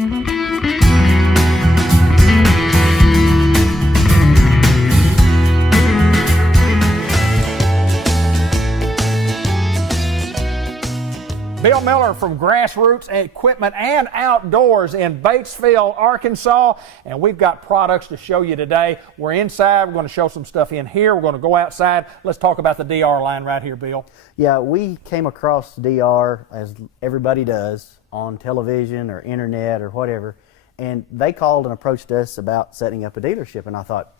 Bill Miller from Grassroots Equipment and Outdoors in Batesville, Arkansas, and we've got products to show you today. We're inside. We're going to show some stuff in here. We're going to go outside. Let's talk about the DR line right here, Bill. Yeah, we came across DR, as everybody does, on television or internet or whatever, and they called and approached us about setting up a dealership, and I thought,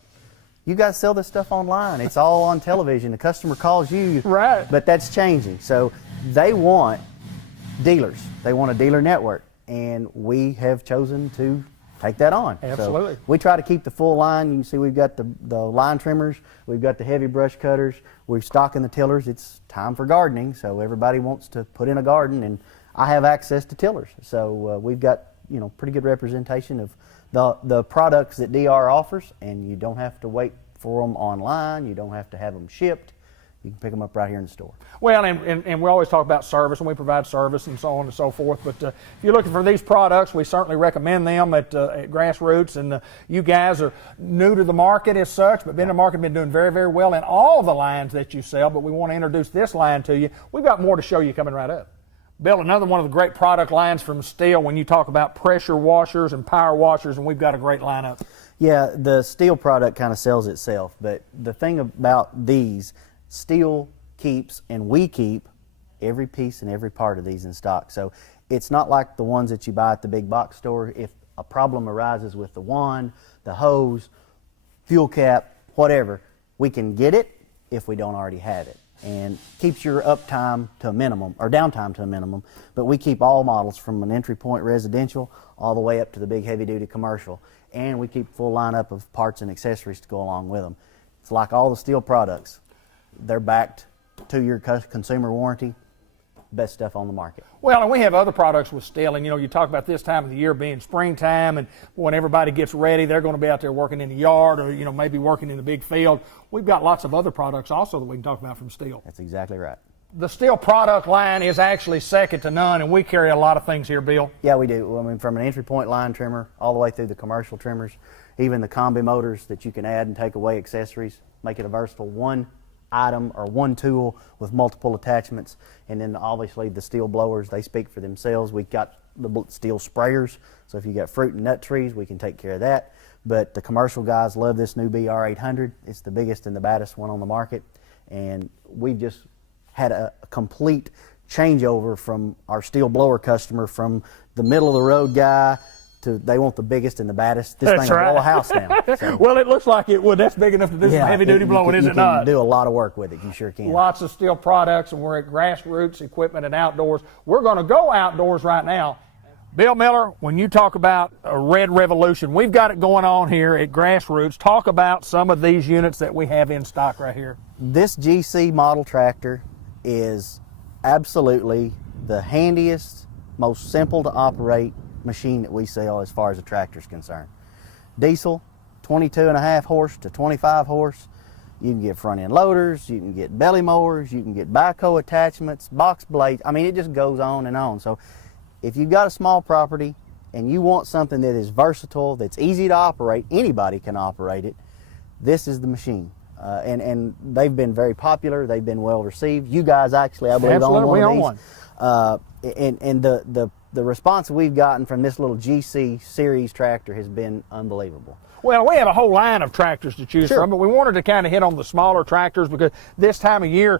you guys sell this stuff online. It's all on television. The customer calls you. Right. But that's changing. So they want dealers. They want a dealer network, and we have chosen to take that on. Absolutely. So we try to keep the full line. You can see we've got the line trimmers, we've got the heavy brush cutters, we're stocking the tillers. It's time for gardening, so everybody wants to put in a garden, and I have access to tillers. So we've got, you know, pretty good representation of the products that DR offers, and you don't have to wait for them online. You don't have to have them shipped. You can pick them up right here in the store. Well, and we always talk about service, and we provide service and so on and so forth. But if you're looking for these products, we certainly recommend them at Grassroots. And you guys are new to the market as such, but been in the market, been doing very, very well in all the lines that you sell. But we want to introduce this line to you. We've got more to show you coming right up. Bill, another one of the great product lines from Stihl when you talk about pressure washers and power washers, and we've got a great lineup. Yeah, the Stihl product kind of sells itself. But the thing about these, Stihl keeps, and we keep, every piece and every part of these in stock. So it's not like the ones that you buy at the big box store. If a problem arises with the wand, the hose, fuel cap, whatever, we can get it if we don't already have it. And keeps your uptime to a minimum, or downtime to a minimum. But we keep all models from an entry point residential all the way up to the big heavy duty commercial. And we keep a full lineup of parts and accessories to go along with them. It's like all the Stihl products. They're backed 2-year consumer warranty. Best stuff on the market. Well, and we have other products with Stihl, and you know, you talk about this time of the year being springtime, and when everybody gets ready, they're going to be out there working in the yard, or you know, maybe working in the big field. We've got lots of other products also that we can talk about from Stihl. That's exactly right. The Stihl product line is actually second to none, and we carry a lot of things here, Bill. Yeah, we do. I mean, from an entry point line trimmer all the way through the commercial trimmers, even the combi motors that you can add and take away accessories, make it a versatile one item or one tool with multiple attachments. And then obviously the Stihl blowers, they speak for themselves. We've got the Stihl sprayers, so if you got fruit and nut trees, we can take care of that. But the commercial guys love this new BR800. It's the biggest and the baddest one on the market, and we've just had a complete changeover from our Stihl blower customer, from the middle of the road guy to they want the biggest and the baddest. This thing will blow a house down. So. Well, it looks like it would. That's big enough to do some heavy-duty blowing, is it not? You can do a lot of work with it. You sure can. Lots of Stihl products, and we're at Grassroots Equipment and Outdoors. We're going to go outdoors right now. Bill Miller, when you talk about a red revolution, we've got it going on here at Grassroots. Talk about some of these units that we have in stock right here. This GC model tractor is absolutely the handiest, most simple to operate machine that we sell as far as a tractor is concerned. Diesel, 22.5 horse to 25 horse. You can get front end loaders, you can get belly mowers, you can get backhoe attachments, box blades. I mean, it just goes on and on. So if you've got a small property and you want something that is versatile, that's easy to operate, anybody can operate it, this is the machine. And they've been very popular. They've been well received. You guys actually, I believe, own one of these. And the response we've gotten from this little GC series tractor has been unbelievable. Well, we have a whole line of tractors to choose from, but we wanted to kind of hit on the smaller tractors because this time of year,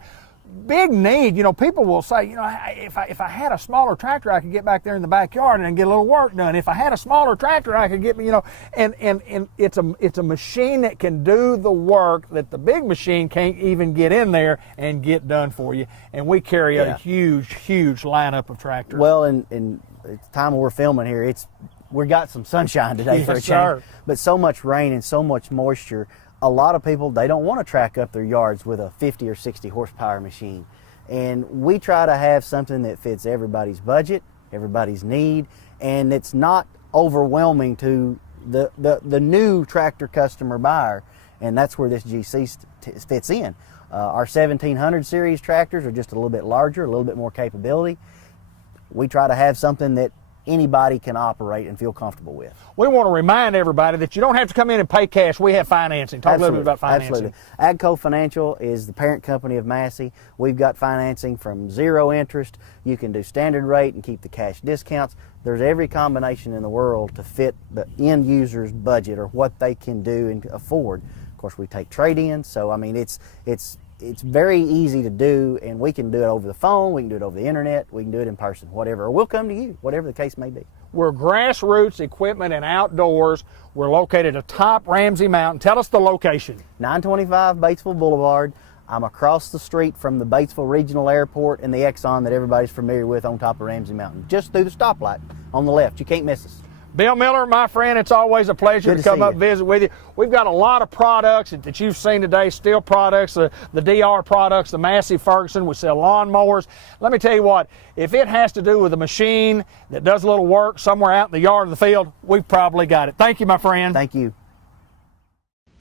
big need. You know, people will say, you know, if I had a smaller tractor, I could get back there in the backyard and get a little work done. If I had a smaller tractor, I could get me, you know, and it's a machine that can do the work that the big machine can't even get in there and get done for you. And we carry a huge lineup of tractors. Well, and it's time we're filming here, we got some sunshine today for a change, but so much rain and so much moisture. A lot of people, they don't want to track up their yards with a 50 or 60 horsepower machine. And we try to have something that fits everybody's budget, everybody's need, and it's not overwhelming to the new tractor customer buyer. And that's where this GC fits in. Our 1700 series tractors are just a little bit larger, a little bit more capability. We try to have something that anybody can operate and feel comfortable with. We want to remind everybody that you don't have to come in and pay cash. We have financing. Talk a little bit about financing. Absolutely. AGCO Financial is the parent company of Massey. We've got financing from 0 interest. You can do standard rate and keep the cash discounts. There's every combination in the world to fit the end user's budget or what they can do and afford. Of course, we take trade-ins, so I mean it's very easy to do, and we can do it over the phone, we can do it over the internet, we can do it in person, whatever, or we'll come to you, whatever the case may be. We're Grassroots Equipment and Outdoors. We're located atop Ramsey Mountain. Tell us the location. 925 Batesville Boulevard. I'm across the street from the Batesville Regional Airport and the Exxon that everybody's familiar with on top of Ramsey Mountain. Just through the stoplight on the left. You can't miss us. Bill Miller, my friend, it's always a pleasure to come up and visit with you. We've got a lot of products that you've seen today, steel products, the DR products, the Massey Ferguson. We sell lawnmowers. Let me tell you what, if it has to do with a machine that does a little work somewhere out in the yard or the field, we've probably got it. Thank you, my friend. Thank you.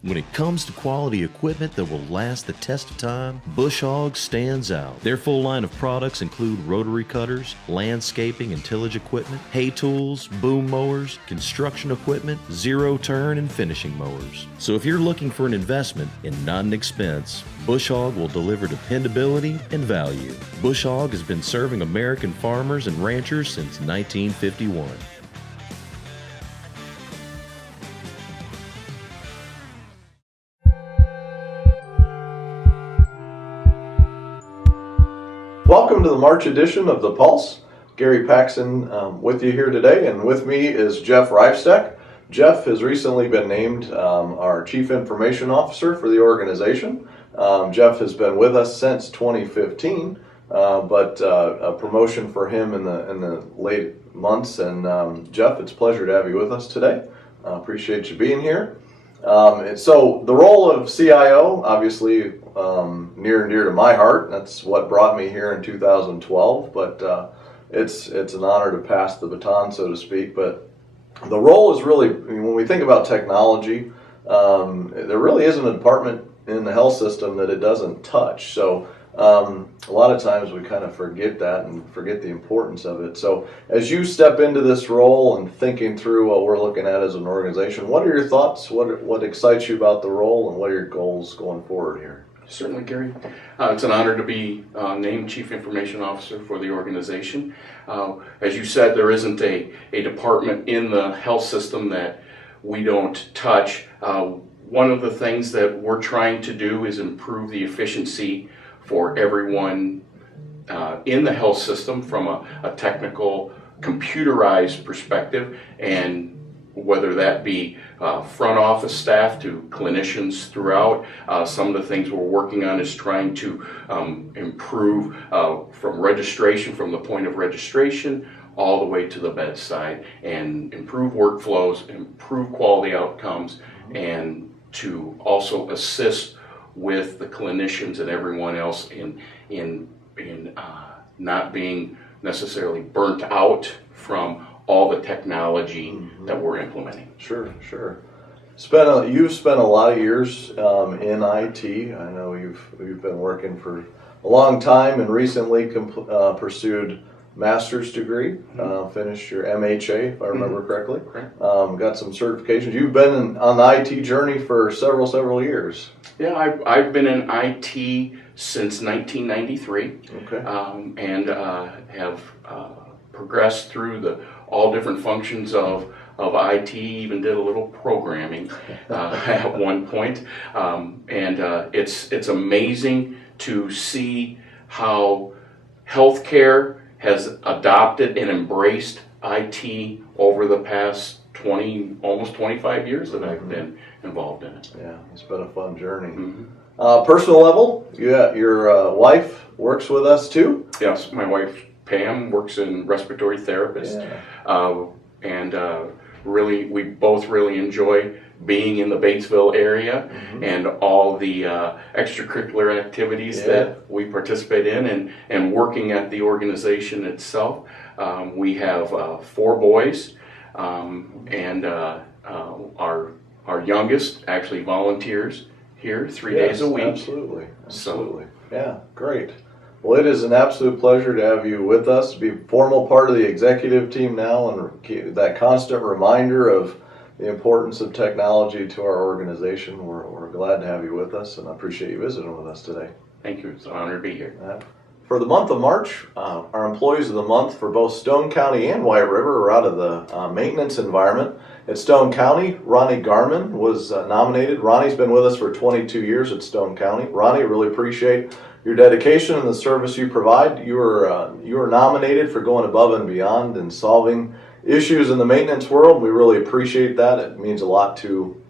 When it comes to quality equipment that will last the test of time, Bush Hog stands out. Their full line of products include rotary cutters, landscaping and tillage equipment, hay tools, boom mowers, construction equipment, zero-turn and finishing mowers. So if you're looking for an investment and not an expense, Bush Hog will deliver dependability and value. Bush Hog has been serving American farmers and ranchers since 1951. Welcome to the March edition of The Pulse. Gary Paxson with you here today, and with me is Jeff Reifsteck. Jeff has recently been named our Chief Information Officer for the organization. Jeff has been with us since 2015, but a promotion for him in the late months. And Jeff, it's a pleasure to have you with us today. Appreciate you being here. And so the role of CIO, obviously near and dear to my heart. That's what brought me here in 2012, but it's an honor to pass the baton, so to speak. But the role is really, when we think about technology, there really isn't a department in the health system that it doesn't touch. So a lot of times we kind of forget that and forget the importance of it. So as you step into this role and thinking through what we're looking at as an organization, what are your thoughts? What excites you about the role, and what are your goals going forward here? Certainly, Gary. It's an honor to be named Chief Information Officer for the organization. As you said, there isn't a department in the health system that we don't touch. One of the things that we're trying to do is improve the efficiency for everyone in the health system from a technical, computerized perspective, and whether that be front office staff to clinicians throughout. Some of the things we're working on is trying to improve from registration, from the point of registration, all the way to the bedside, and improve workflows, improve quality outcomes, and to also assist with the clinicians and everyone else in not being necessarily burnt out from all the technology that we're implementing. Sure. You've spent a lot of years in IT. I know you've been working for a long time and recently pursued master's degree, finished your MHA, if I remember correctly. Got some certifications. You've been on the IT journey for several years. Yeah, I've been in IT since 1993, and have progressed through all different functions of IT. Even did a little programming at one point, and it's amazing to see how healthcare has adopted and embraced IT over the past almost 25 years that I've been involved in it. Yeah, it's been a fun journey. Personal level, your wife works with us too? Yes, my wife Pam works in respiratory therapist, and really we both really enjoy being in the Batesville area and all the extracurricular activities that we participate in, and working at the organization itself. We have 4 boys, and our youngest actually volunteers here 3 days a week. Absolutely. Yeah, great. Well, it is an absolute pleasure to have you with us, to be a formal part of the executive team now, and that constant reminder of the importance of technology to our organization. We're glad to have you with us, and I appreciate you visiting with us today. Thank you. It's an honor to be here. For the month of March, our employees of the month for both Stone County and White River are out of the maintenance environment. At Stone County, Ronnie Garman was nominated. Ronnie's been with us for 22 years at Stone County. Ronnie, really appreciate your dedication and the service you provide. You were nominated for going above and beyond and solving issues in the maintenance world. We really appreciate that. It means a lot to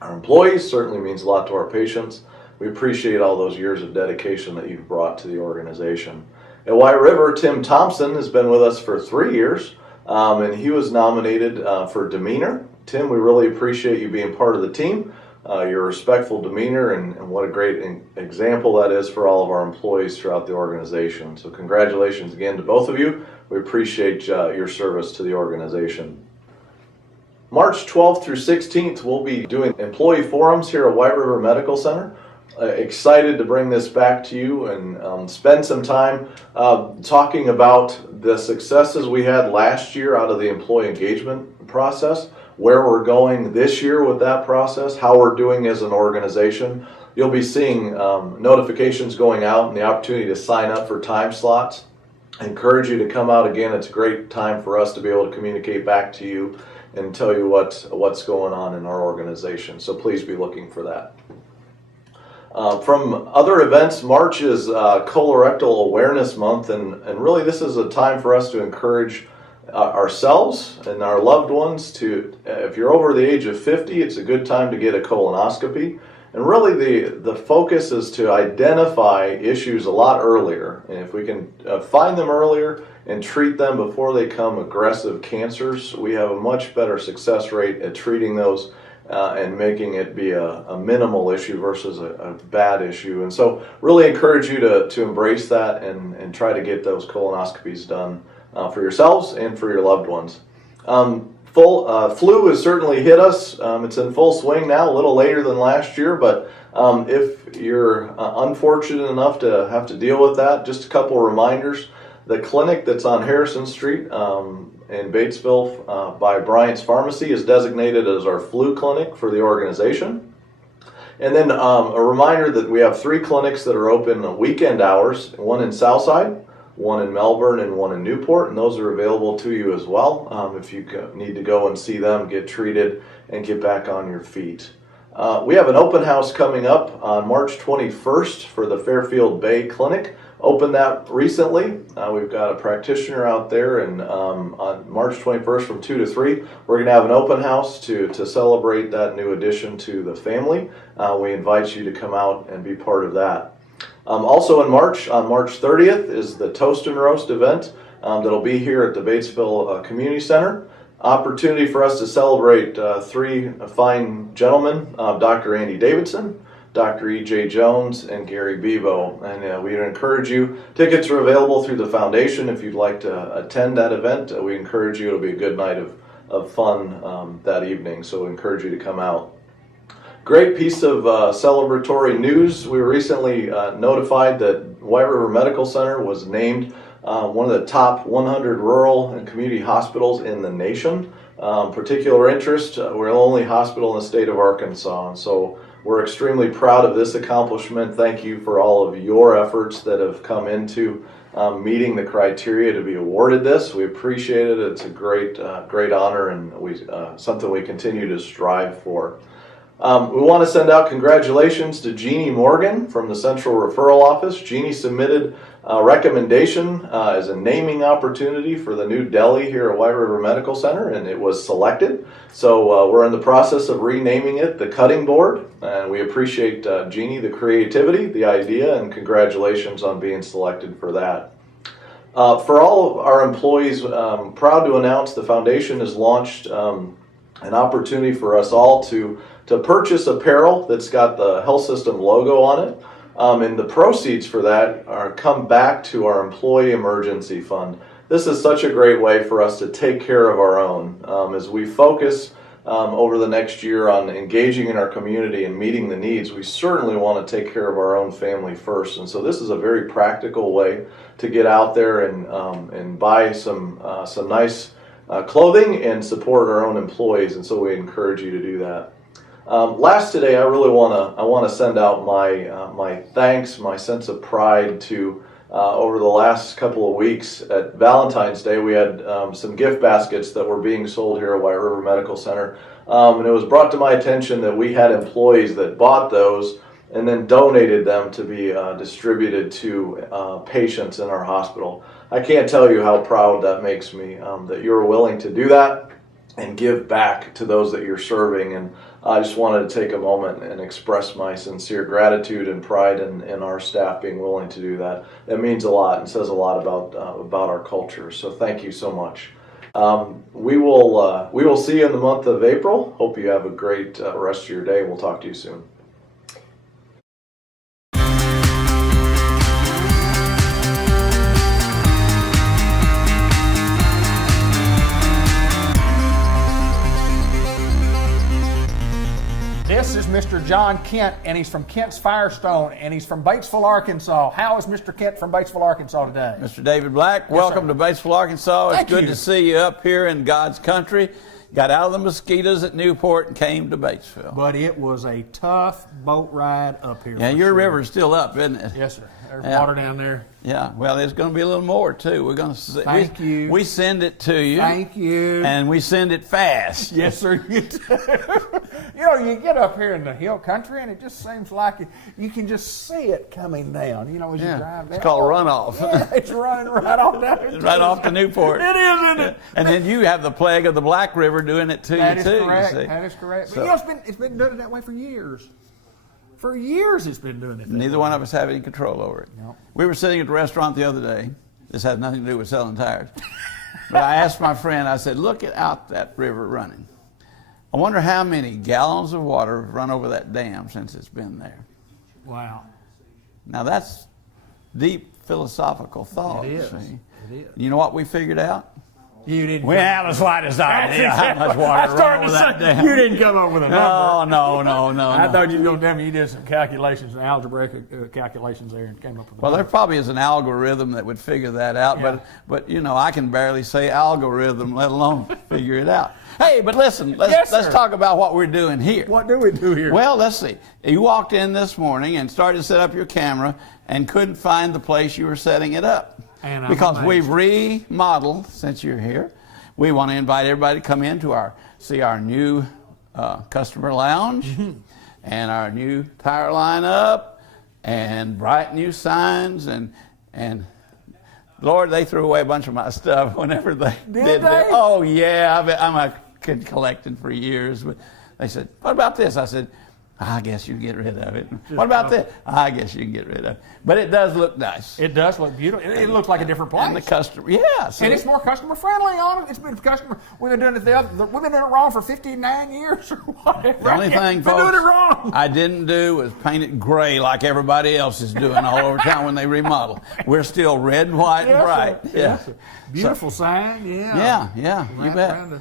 our employees, certainly means a lot to our patients. We appreciate all those years of dedication that you've brought to the organization. At White River, Tim Thompson has been with us for 3 years, and he was nominated for demeanor. Tim, we really appreciate you being part of the team, your respectful demeanor, and what a great example that is for all of our employees throughout the organization. So congratulations again to both of you. We appreciate your service to the organization. March 12th through 16th, we'll be doing employee forums here at White River Medical Center. Excited to bring this back to you and spend some time talking about the successes we had last year out of the employee engagement process, where we're going this year with that process, how we're doing as an organization. You'll be seeing notifications going out and the opportunity to sign up for time slots. I encourage you to come out again. It's a great time for us to be able to communicate back to you and tell you what's going on in our organization. So please be looking for that. From other events, March is Colorectal Awareness Month, and really this is a time for us to encourage ourselves and our loved ones to, if you're over the age of 50, it's a good time to get a colonoscopy. And really the focus is to identify issues a lot earlier. And if we can find them earlier and treat them before they become aggressive cancers, we have a much better success rate at treating those and making it be a minimal issue versus a bad issue. And so really encourage you to embrace that and try to get those colonoscopies done for yourselves and for your loved ones. Flu has certainly hit us. It's in full swing now, a little later than last year, but if you're unfortunate enough to have to deal with that, just a couple reminders. The clinic that's on Harrison Street in Batesville by Bryant's Pharmacy is designated as our flu clinic for the organization. And then a reminder that we have 3 clinics that are open weekend hours, one in Southside, one in Melbourne, and one in Newport, and those are available to you as well if you need to go and see them, get treated, and get back on your feet. We have an open house coming up on March 21st for the Fairfield Bay Clinic. Opened that recently. We've got a practitioner out there, and on March 21st from 2 to 3, we're going to have an open house to celebrate that new addition to the family. We invite you to come out and be part of that. Also in March, on March 30th, is the Toast and Roast event that'll be here at the Batesville Community Center. Opportunity for us to celebrate 3 fine gentlemen, Dr. Andy Davidson, Dr. E.J. Jones, and Gary Bebo. And we encourage you, tickets are available through the foundation if you'd like to attend that event. We encourage you, it'll be a good night of fun that evening, so we encourage you to come out. Great piece of celebratory news. We were recently notified that White River Medical Center was named one of the top 100 rural and community hospitals in the nation. Particular interest, we're the only hospital in the state of Arkansas, and so we're extremely proud of this accomplishment. Thank you for all of your efforts that have come into meeting the criteria to be awarded this. We appreciate it. It's a great honor, and something we continue to strive for. We want to send out congratulations to Jeannie Morgan from the Central Referral Office. Jeannie submitted a recommendation as a naming opportunity for the new deli here at White River Medical Center, and it was selected. So we're in the process of renaming it the Cutting Board, and we appreciate Jeannie, the creativity, the idea, and congratulations on being selected for that. For all of our employees, proud to announce the foundation has launched an opportunity for us all to purchase apparel that's got the health system logo on it. And the proceeds for that come back to our employee emergency fund. This is such a great way for us to take care of our own as we focus over the next year on engaging in our community and meeting the needs, we certainly want to take care of our own family first. And so this is a very practical way to get out there and buy some nice clothing and support our own employees. And so we encourage you to do that. Last today, I really want to send out my thanks, my sense of pride to over the last couple of weeks. At Valentine's Day, we had some gift baskets that were being sold here at White River Medical Center, and it was brought to my attention that we had employees that bought those and then donated them to be distributed to patients in our hospital. I can't tell you how proud that makes me that you're willing to do that and give back to those that you're serving. And I just wanted to take a moment and express my sincere gratitude and pride in our staff being willing to do that. It means a lot and says a lot about our culture. So thank you so much. We will see you in the month of April. Hope you have a great rest of your day. We'll talk to you soon. This is Mr. John Kent, and he's from Kent's Firestone, and he's from Batesville, Arkansas. How is Mr. Kent from Batesville, Arkansas today? Mr. David Black, welcome to Batesville, Arkansas. It's good to see you up here in God's country. Got out of the mosquitoes at Newport and came to Batesville. But it was a tough boat ride up here. Yeah, your river's still up, isn't it? Yes, sir. There's water down there. Yeah, well, there's going to be a little more, too. We're going to Thank you. We send it to you. Thank you. And we send it fast. Yes, sir, you do. You know, you get up here in the hill country, and it just seems like you can just see it coming down, you know, as you drive down. It's called runoff. Yeah, it's running right off down. It's right off to Newport. It is, isn't it? And then you have the plague of the Black River doing it to you, too. Correct. You see. That is correct. So, but you know, it's been doing it that way for years. For years it's been doing it. Neither one of us have any control over it. No. We were sitting at the restaurant the other day. This has nothing to do with selling tires. But I asked my friend, I said, look out that river running. I wonder how many gallons of water have run over that dam since it's been there. Wow. Now that's deep philosophical thought. It is. See? It is. You know what we figured out? You didn't. We have the slightest idea how much water run over that dam. You didn't come up with a number. No. I thought you were going to tell me you did some calculations, algebraic calculations there, and came up with. Well, there probably is an algorithm that would figure that out, Yeah. but you know, I can barely say algorithm, let alone figure it out. Hey, but listen, let's talk about what we're doing here. What do we do here? Well, let's see. You walked in this morning and started to set up your camera and couldn't find the place you were setting it up. And I'm because amazed. we've remodeled since you're here. We want to invite everybody to come in to see our new customer lounge and our new tire lineup and bright new signs and Lord, they threw away a bunch of my stuff whenever they did they? Oh yeah, I'm collecting for years. But they said, "What about this?" I said, I guess you can get rid of it. What about this? I guess you can get rid of it. But it does look nice. It does look beautiful. It looks like a different place. And the customer, yeah. And it's more customer friendly on it. It's been customer. We've been doing it we've been doing it wrong for 59 years or whatever. The only thing, folks, doing it wrong. I didn't do was paint it gray like everybody else is doing all over town when they remodel. We're still red and white and bright. Yeah. Beautiful sign. Yeah. Yeah. You bet.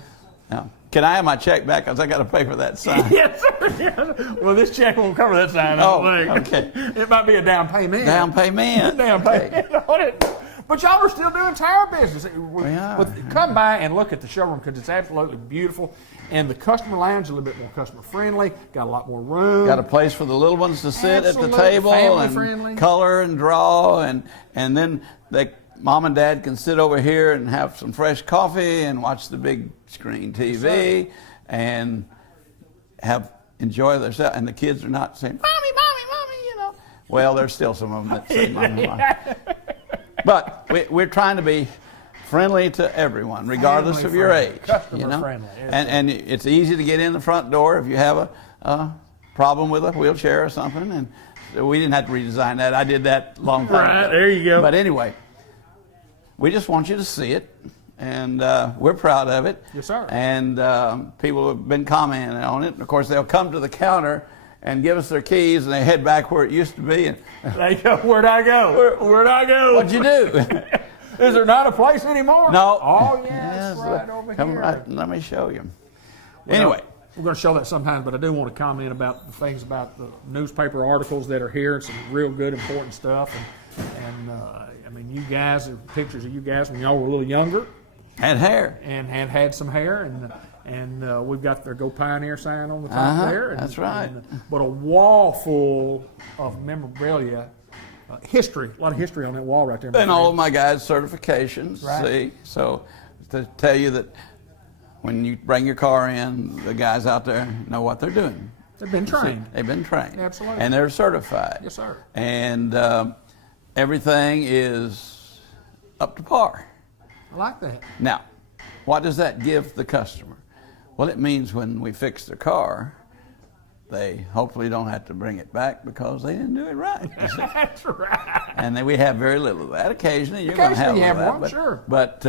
Yeah. Can I have my check back? Because I got to pay for that sign. Yes, sir. Yes. Well, this check won't cover that sign. Okay. It might be a down payment. Down payment. Down payment on it. But y'all are still doing tire business. Come by and look at the showroom because it's absolutely beautiful. And the customer lounge is a little bit more customer friendly. Got a lot more room. Got a place for the little ones to sit at the Absolutely. table Family and friendly. color and draw, and then mom and dad can sit over here and have some fresh coffee and watch the big screen TV and enjoy themselves. And the kids are not saying, "Mommy," you know. Well, there's still some of them that say, "Mommy." But we're trying to be friendly to everyone, regardless of your age. Customer friendly. And it's easy to get in the front door if you have a problem with a wheelchair or something. And so we didn't have to redesign that. I did that long time ago. Right, there you go. But anyway, we just want you to see it. And we're proud of it. Yes, sir. And people have been commenting on it. And of course, they'll come to the counter and give us their keys, and they head back where it used to be. And they go, where'd I go? Where'd I go? What'd you do? Is there not a place anymore? No. Oh, yeah, it's right over Come here. right, let me show you. Anyway, We're going to show that sometimes, but I do want to comment about the things about the newspaper articles that are here. It's some real good, important stuff. And I mean, you guys, there are pictures of you guys when y'all were a little younger. Had hair. And had some hair. And we've got their Go Pioneer sign on the top there. And, that's right. But a wall full of memorabilia. History, a lot of history on that wall right there. And all of my guys' certifications, right. See? So to tell you that when you bring your car in, the guys out there know what they're doing. They've been trained. See? They've been trained. Absolutely. And they're certified. Yes, sir. And everything is up to par. I like that. Now, what does that give the customer? Well, it means when we fix their car, they hopefully don't have to bring it back because they didn't do it right. That's right. And then we have very little of that. Occasionally, you're going to have, one, but, sure. But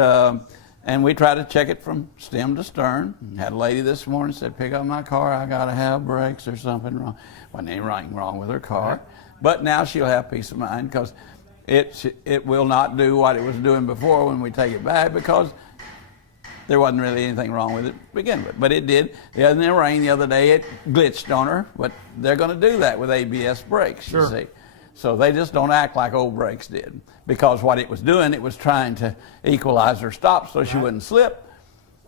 and we try to check it from stem to stern. Had a lady this morning said, "Pick up my car. I got to have brakes or something wrong." Wasn't anything wrong with her car, right. But now she'll have peace of mind because it will not do what it was doing before when we take it back because there wasn't really anything wrong with it to begin with. But it did. In the rain the other day, it glitched on her. But they're going to do that with ABS brakes, sure. You see. So they just don't act like old brakes did. Because what it was doing, it was trying to equalize her stop so she wouldn't slip.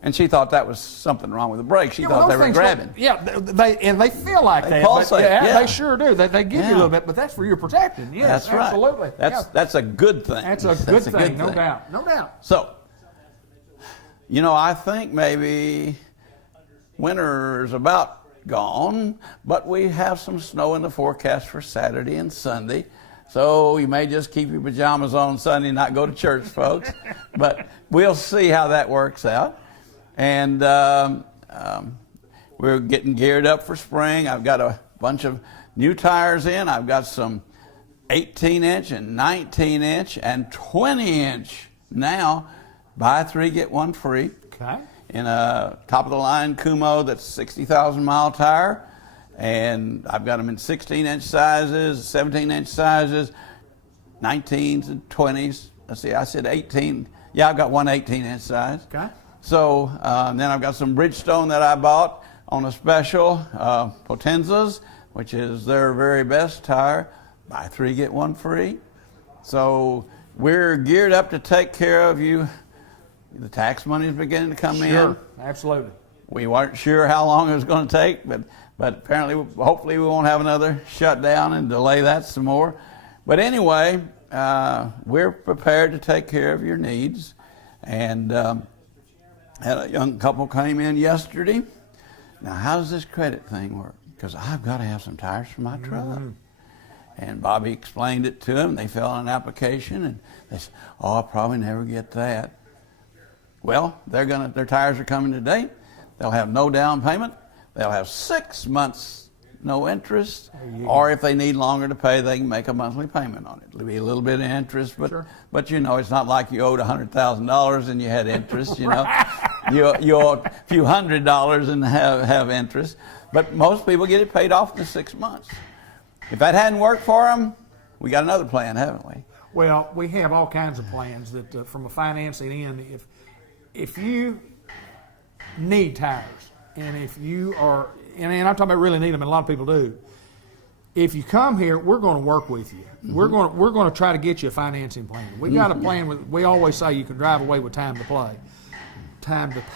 And she thought that was something wrong with the brakes. She thought they were grabbing. They feel like they that. Pulsate, They sure do. They give you a little bit, but that's for your protection. Yes, that's right. Absolutely. That's a good thing. That's a good thing, no doubt. No doubt. So, I think maybe winter's about gone, but we have some snow in the forecast for Saturday and Sunday. So you may just keep your pajamas on Sunday and not go to church, folks. But we'll see how that works out. And we're getting geared up for spring. I've got a bunch of new tires in. I've got some 18-inch and 19-inch and 20-inch now. Buy 3, get 1 free. Okay. In a top-of-the-line Kumo that's 60,000-mile tire. And I've got them in 16-inch sizes, 17-inch sizes, 19s and 20s. Let's see, I said 18. Yeah, I've got one 18-inch size. Okay. So then I've got some Bridgestone that I bought on a special, Potenzas, which is their very best tire. Buy 3, get 1 free. So we're geared up to take care of you. The tax money is beginning to come in. Sure, absolutely. We weren't sure how long it was going to take, but apparently, hopefully we won't have another shutdown and delay that some more. But anyway, we're prepared to take care of your needs. And had a young couple came in yesterday. Now, how does this credit thing work? Because I've got to have some tires for my truck. Mm-hmm. And Bobby explained it to them. They filled out an application, and they said, "Oh, I'll probably never get that." Well, their tires are coming today. They'll have no down payment. They'll have 6 months no interest, or if they need longer to pay, they can make a monthly payment on it. It'll be a little bit of interest, but sure. But it's not like you owed $100,000 and you had interest. You owe a few $100s and have interest. But most people get it paid off in 6 months. If that hadn't worked for them, we got another plan, haven't we? Well, we have all kinds of plans that from a financing end, if you need tires, and if you are, and I'm talking about really need them, and a lot of people do. If you come here, we're going to work with you. Mm-hmm. We're going to try to get you a financing plan. We got a plan we always say you can drive away with time to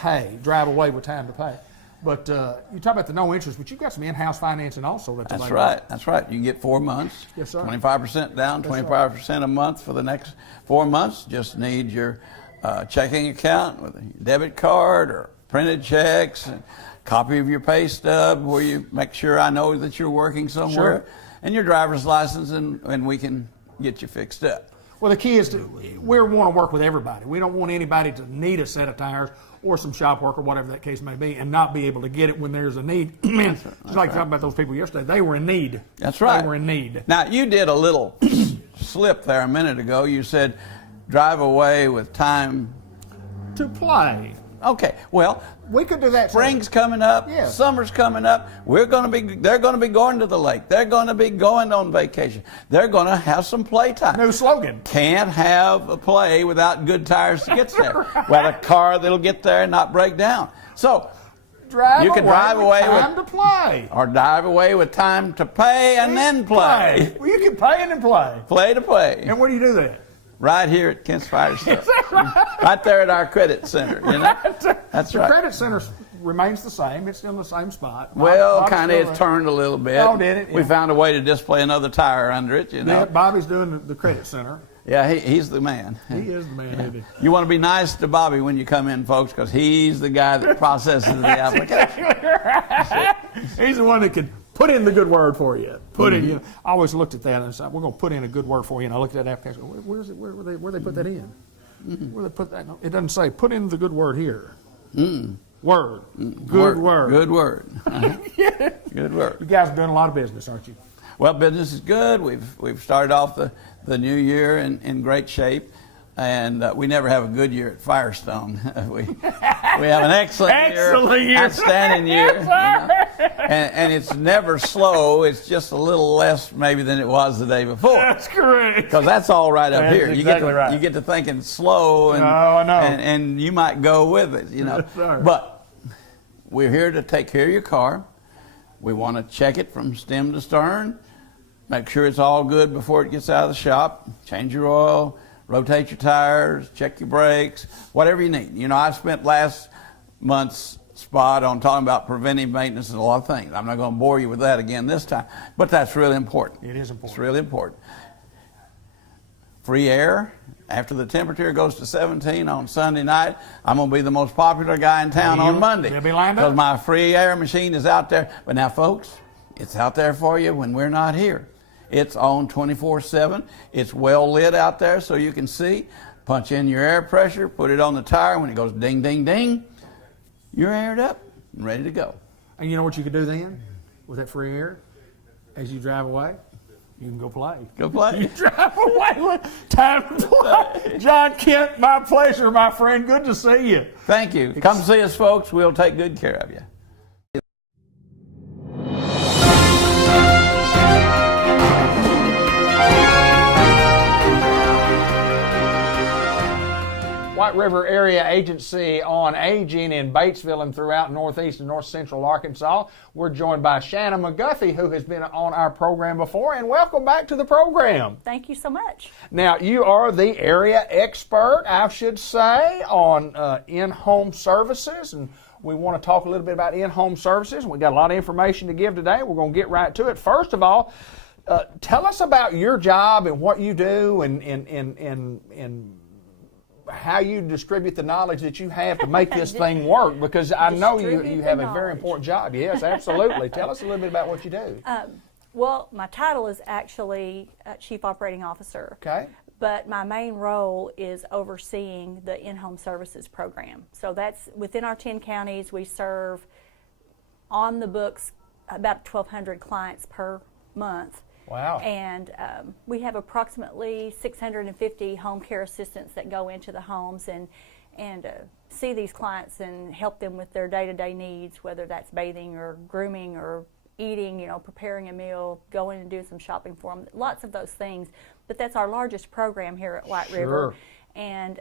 pay, drive away with time to pay. But you talk about the no interest, but you've got some in-house financing also. That's right. That's right. You can get 4 months. Yes, sir. 25% down, 25% a month for the next 4 months. Just need your checking account with a debit card or printed checks, and copy of your pay stub where you make sure I know that you're working somewhere, sure. And your driver's license, and we can get you fixed up. Well, the key is we want to work with everybody. We don't want anybody to need a set of tires or some shop work or whatever that case may be and not be able to get it when there's a need. Just like talking about those people yesterday, they were in need. That's right. They were in need. Now, you did a little slip there a minute ago. You said drive away with time to play. Okay, well, we could do that. Spring's coming up. Yes. Summer's coming up. They're going to be going to the lake. They're going to be going on vacation. They're going to have some playtime. New slogan. Can't have a play without good tires to get there. Well, a car that'll get there and not break down. So drive You can drive away with time to play. Or drive away with time to pay and then play. Well, you can pay and then play. Play to play. And where do you do that? Right here at Kent's Firestone. Right there at our credit center, you know? That's The right. credit center remains the same. It's still in the same spot. Well, Bob's kind of still it's there. turned a little bit. Oh, did it? We Yeah. found a way to display another tire under it, you know? Yeah, Bobby's doing the credit center. Yeah, he's the man. He is the man, isn't he? You want to be nice to Bobby when you come in, folks, because he's the guy that processes the application. He's the one that can put in the good word for you. Put it. You know, I always looked at that and said, "We're going to put in a good word for you." And I looked at that application. Where's it? Where they put that in? Where they put that? No, it doesn't say put in the good word here. Word. Good word. Good word. Good word. You guys are doing a lot of business, aren't you? Well, business is good. We've started off the new year in great shape, and we never have a good year at Firestone. we have an excellent year, outstanding year, you know? and it's never slow. It's just a little less maybe than it was the day before. That's correct. Because that's all right up That's here. exactly right. You get to thinking slow, and, Oh, I know. and you might go with it, you know. Yes, sir. But we're here to take care of your car. We want to check it from stem to stern, make sure it's all good before it gets out of the shop, change your oil, rotate your tires, check your brakes, whatever you need. You know, I spent last month's spot on talking about preventive maintenance and a lot of things. I'm not going to bore you with that again this time, but that's really important. It is important. It's really important. Free air. After the temperature goes to 17 on Sunday night, I'm going to be the most popular guy in town on Monday. They'll be lined up. Because my free air machine is out there. But now, folks, it's out there for you when we're not here. It's on 24/7. It's well lit out there so you can see. Punch in your air pressure, put it on the tire. When it goes ding, ding, ding, you're aired up and ready to go. And you know what you could do then with that free air? As you drive away, you can go play. Go play. You drive away with time to play. John Kent, my pleasure, my friend. Good to see you. Thank you. Come see us, folks. We'll take good care of you. White River Area Agency on Aging in Batesville and throughout northeast and north central Arkansas. We're joined by Shanna McGuffey, who has been on our program before, and welcome back to the program. Thank you so much. Now, you are the area expert, I should say, on in-home services, and we want to talk a little bit about in-home services. We've got a lot of information to give today. We're going to get right to it. First of all, tell us about your job and what you do and how you distribute the knowledge that you have to make this thing work, because I know you have a very important job. Yes, absolutely. Tell us a little bit about what you do. Well, my title is actually Chief Operating Officer. Okay. But my main role is overseeing the in-home services program. So that's within our 10 counties. We serve on the books about 1,200 clients per month. Wow. And we have approximately 650 home care assistants that go into the homes and see these clients and help them with their day-to-day needs, whether that's bathing or grooming or eating, you know, preparing a meal, going and do some shopping for them, lots of those things. But that's our largest program here at White River. And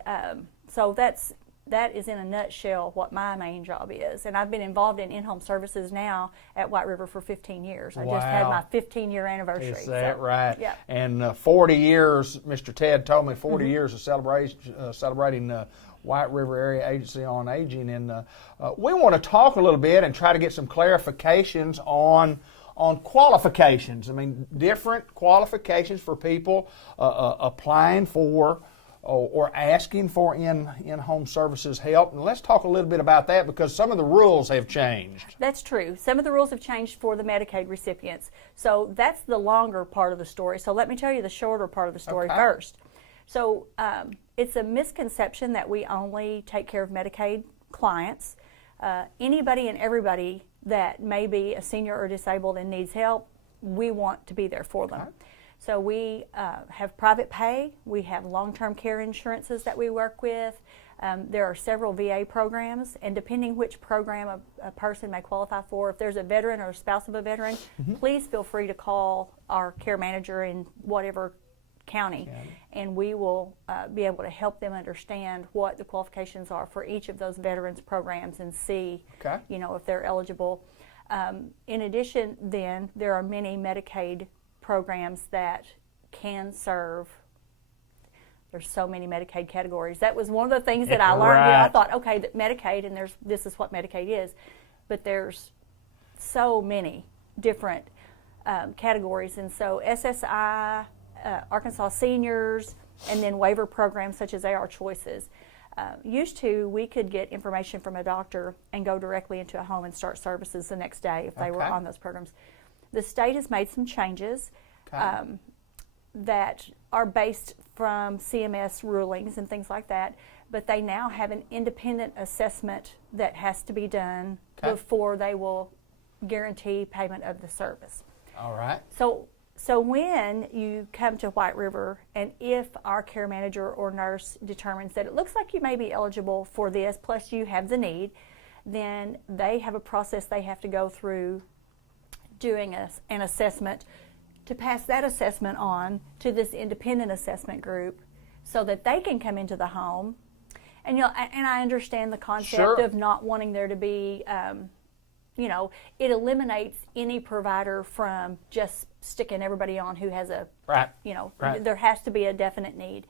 so that is in a nutshell what my main job is. And I've been involved in in-home services now at White River for 15 years. I just had my 15-year anniversary. Is that right? Yeah. And 40 years, Mr. Ted told me, 40 years of celebrating White River Area Agency on Aging. And we want to talk a little bit and try to get some clarifications on qualifications. I mean, different qualifications for people applying for or asking for in-home services help. And let's talk a little bit about that, because some of the rules have changed. That's true. Some of the rules have changed for the Medicaid recipients. So that's the longer part of the story. So let me tell you the shorter part of the story first. So it's a misconception that we only take care of Medicaid clients. Anybody and everybody that may be a senior or disabled and needs help, we want to be there for them. So we have private pay, we have long-term care insurances that we work with. There are several VA programs, and depending which program a person may qualify for, if there's a veteran or a spouse of a veteran, please feel free to call our care manager in whatever county. And we will be able to help them understand what the qualifications are for each of those veterans programs and see, you know, if they're eligible. In addition, then, there are many Medicaid programs that can serve. There's so many Medicaid categories. That was one of the things that I learned. You know, I thought, okay, that Medicaid, and this is what Medicaid is, but there's so many different categories. And so SSI, Arkansas Seniors, and then waiver programs such as AR Choices. Used to, we could get information from a doctor and go directly into a home and start services the next day if they were on those programs. The state has made some changes that are based from CMS rulings and things like that, but they now have an independent assessment that has to be done before they will guarantee payment of the service. All right. So when you come to White River, and if our care manager or nurse determines that it looks like you may be eligible for this, plus you have the need, then they have a process they have to go through doing an assessment to pass that assessment on to this independent assessment group so that they can come into the home. And, you know, and I understand the concept of not wanting there to be, you know, it eliminates any provider from just sticking everybody on who has a, you know, there has to be a definite need.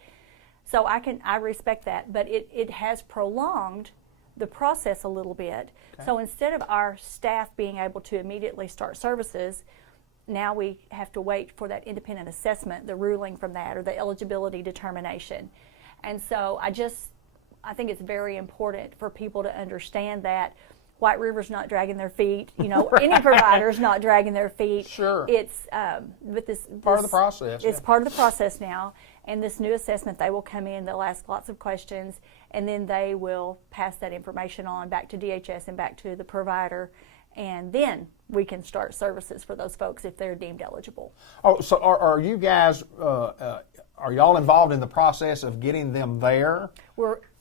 So I respect that, but it has prolonged the process a little bit. So instead of our staff being able to immediately start services, now we have to wait for that independent assessment, the ruling from that, or the eligibility determination. And so I think it's very important for people to understand that White River's not dragging their feet, you know, any provider's not dragging their feet. It's but this part of the process. It's part of the process now, and this new assessment, they will come in, they'll ask lots of questions, and then they will pass that information on back to DHS and back to the provider, and then we can start services for those folks if they're deemed eligible. Oh, so are you guys, are y'all involved in the process of getting them there?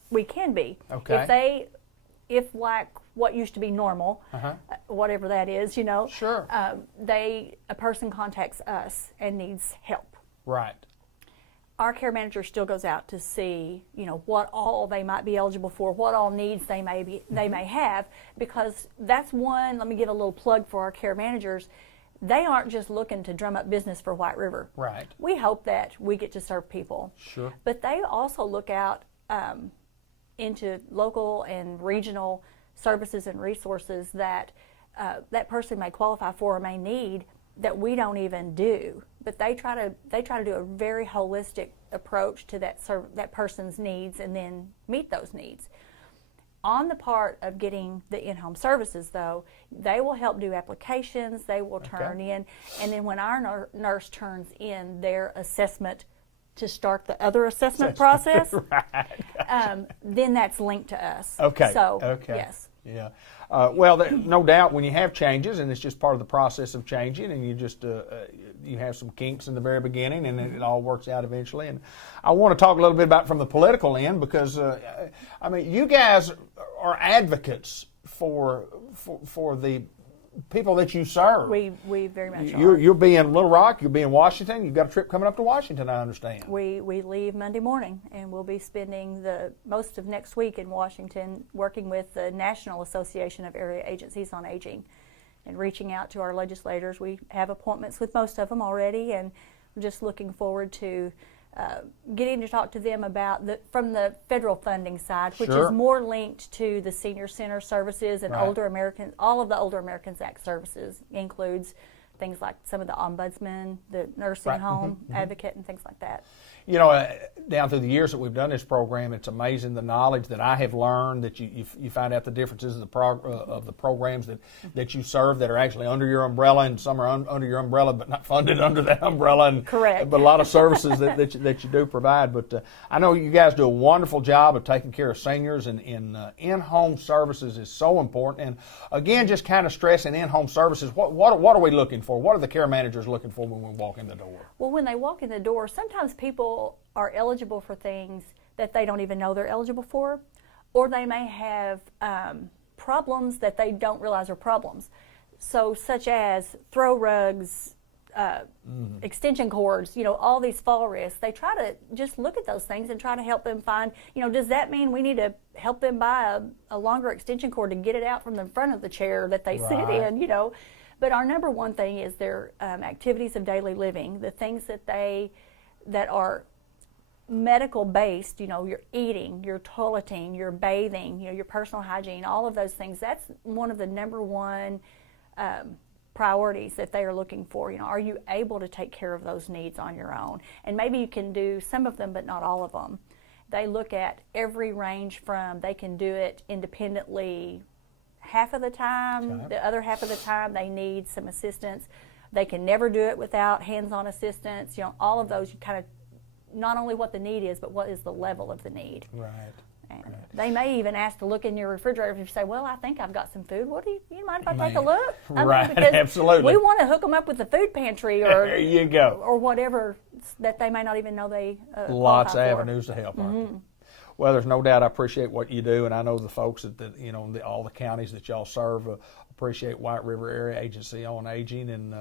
We can be. Okay. If like what used to be normal, whatever that is, you know, a person contacts us and needs help. Right. Our care manager still goes out to see, you know, what all they might be eligible for, what all needs they may have, because that's one. Let me give a little plug for our care managers. They aren't just looking to drum up business for White River. Right. We hope that we get to serve people. Sure. But they also look out into local and regional services and resources that that person may qualify for or may need that we don't even do. But they try to do a very holistic approach to that person's needs and then meet those needs. On the part of getting the in-home services, though, they will help do applications, they will turn in, and then when our nurse turns in their assessment to start the other assessment process, then that's linked to us. Yes. Yeah. Well, no doubt when you have changes, and it's just part of the process of changing, and you just you have some kinks in the very beginning, and it all works out eventually. And I want to talk a little bit about from the political end, because I mean, you guys are advocates for the people that you serve. We very much are. You'll be in Little Rock, you'll be in Washington. You've got a trip coming up to Washington, I understand. We leave Monday morning, and we'll be spending the most of next week in Washington working with the National Association of Area Agencies on Aging and reaching out to our legislators. We have appointments with most of them already, and we're just looking forward to getting to talk to them about from the federal funding side, which is more linked to the senior center services and older Americans. All of the Older Americans Act services includes things like some of the ombudsman, the nursing home advocate, and things like that. You know, down through the years that we've done this program, it's amazing the knowledge that I have learned, that you find out the differences of the programs that you serve that are actually under your umbrella, and some are under your umbrella but not funded under that umbrella. And, correct. But a lot of services that you do provide. But I know you guys do a wonderful job of taking care of seniors, and in-home services is so important. And again, just kind of stressing in-home services. What are we looking for? What are the care managers looking for when we walk in the door? Well, when they walk in the door, sometimes people are eligible for things that they don't even know they're eligible for, or they may have problems that they don't realize are problems. So such as throw rugs, extension cords, all these fall risks. They try to just look at those things and try to help them find, does that mean we need to help them buy a longer extension cord to get it out from the front of the chair that they sit in, But our number one thing is their activities of daily living, the things that are medical based, your eating, your toileting, your bathing, your personal hygiene, all of those things. That's one of the number one priorities that they are looking for. Are you able to take care of those needs on your own? And maybe you can do some of them, but not all of them. They look at every range from they can do it independently half of the time, the other half of the time they need some assistance. They can never do it without hands-on assistance. All of those, you kind of, not only what the need is, but what is the level of the need. Right. And they may even ask to look in your refrigerator if you say, well, I think I've got some food. What do you mind if I take a look? Right, because absolutely. We want to hook them up with the food pantry or there you go. Or whatever that they may not even know they lots of qualify for. avenues to help. Well, there's no doubt I appreciate what you do, and I know the folks that all the counties that y'all serve appreciate White River Area Agency on Aging. And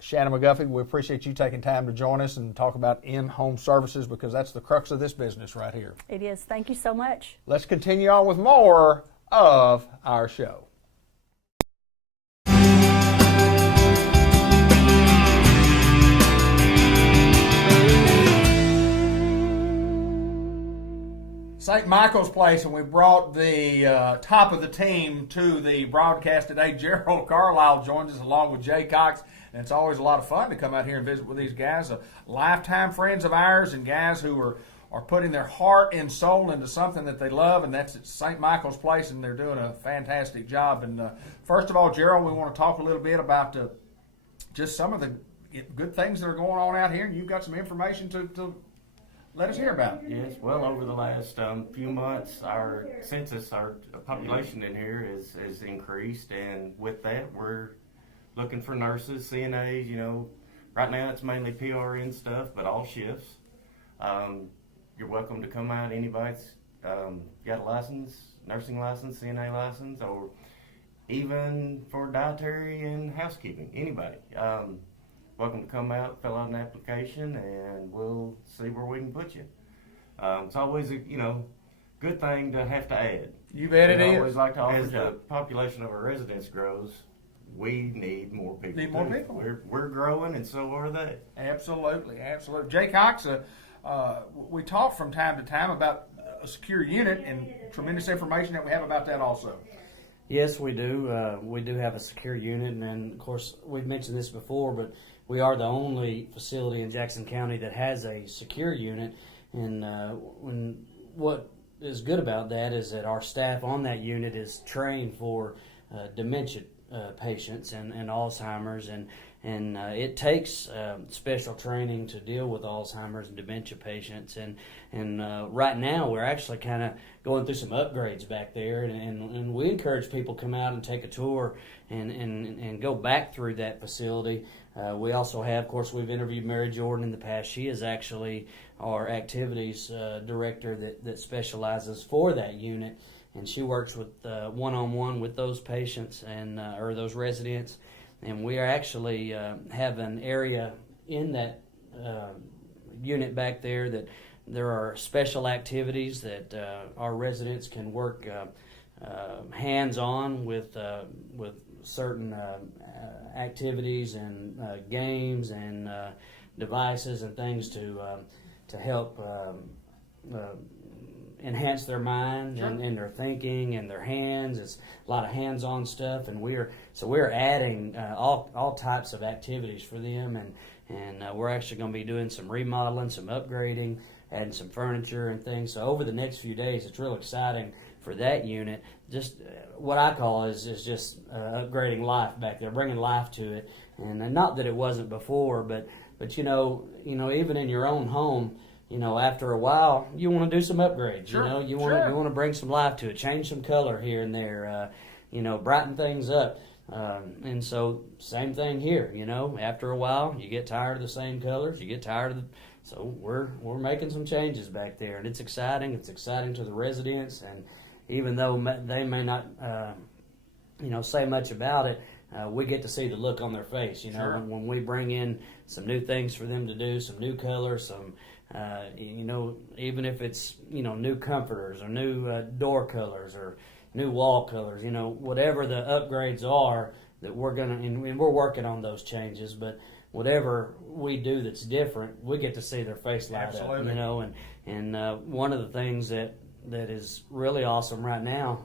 Shannon McGuffey, we appreciate you taking time to join us and talk about in-home services, because that's the crux of this business right here. It is. Thank you so much. Let's continue on with more of our show. St. Michael's Place, and we brought the top of the team to the broadcast today. Gerald Carlisle joins us along with Jay Cox, and it's always a lot of fun to come out here and visit with these guys, lifetime friends of ours and guys who are putting their heart and soul into something that they love, and that's at St. Michael's Place, and they're doing a fantastic job. And first of all, Gerald, we want to talk a little bit about just some of the good things that are going on out here, and you've got some information to let us hear about it. Yes, well, over the last few months, our census, our population in here is increased, and with that, we're looking for nurses, CNAs. Right now it's mainly PRN stuff, but all shifts. You're welcome to come out. Anybody's got a license, nursing license, CNA license, or even for dietary and housekeeping. Anybody. Welcome to come out, fill out an application, and we'll see where we can put you. It's always a good thing to have to add. You've added it. Always like to offer. As the population of our residents grows, we need more people. Need more people. We're growing, and so are they. Absolutely. Jay Cox, we talk from time to time about a secure unit, and tremendous information that we have about that also. Yes, we do. We do have a secure unit, and of course, we've mentioned this before, but we are the only facility in Jackson County that has a secure unit. And what is good about that is that our staff on that unit is trained for dementia patients and Alzheimer's, and it takes special training to deal with Alzheimer's and dementia patients. And right now we're actually kind of going through some upgrades back there, and we encourage people to come out and take a tour and go back through that facility. We also have, of course, we've interviewed Mary Jordan in the past. She is actually our activities director that specializes for that unit, and she works with one-on-one with those patients and or those residents. And we are actually have an area in that unit back there that there are special activities that our residents can work hands-on with certain activities and games and devices and things to help enhance their mind and their thinking and their hands. It's a lot of hands-on stuff, and we're adding all types of activities for them, and we're actually going to be doing some remodeling, some upgrading, adding some furniture and things. So over the next few days, it's real exciting for that unit. Just what I call is just upgrading life back there, bringing life to it, and not that it wasn't before, but even in your own home. After a while, you want to do some upgrades. Sure, you want to bring some life to it, change some color here and there. Brighten things up. And so, same thing here. After a while, you get tired of the same colors. You get tired of so we're making some changes back there, and it's exciting. It's exciting to the residents, and even though they may not, say much about it, we get to see the look on their face. You know, Sure. when we bring in some new things for them to do, some new colors, some, you know, even if it's, you know, new comforters or new door colors or new wall colors, you know, whatever the upgrades are that we're gonna, and we're working on those changes, but whatever we do that's different, we get to see their face light Absolutely. up, you know, and one of the things that is really awesome right now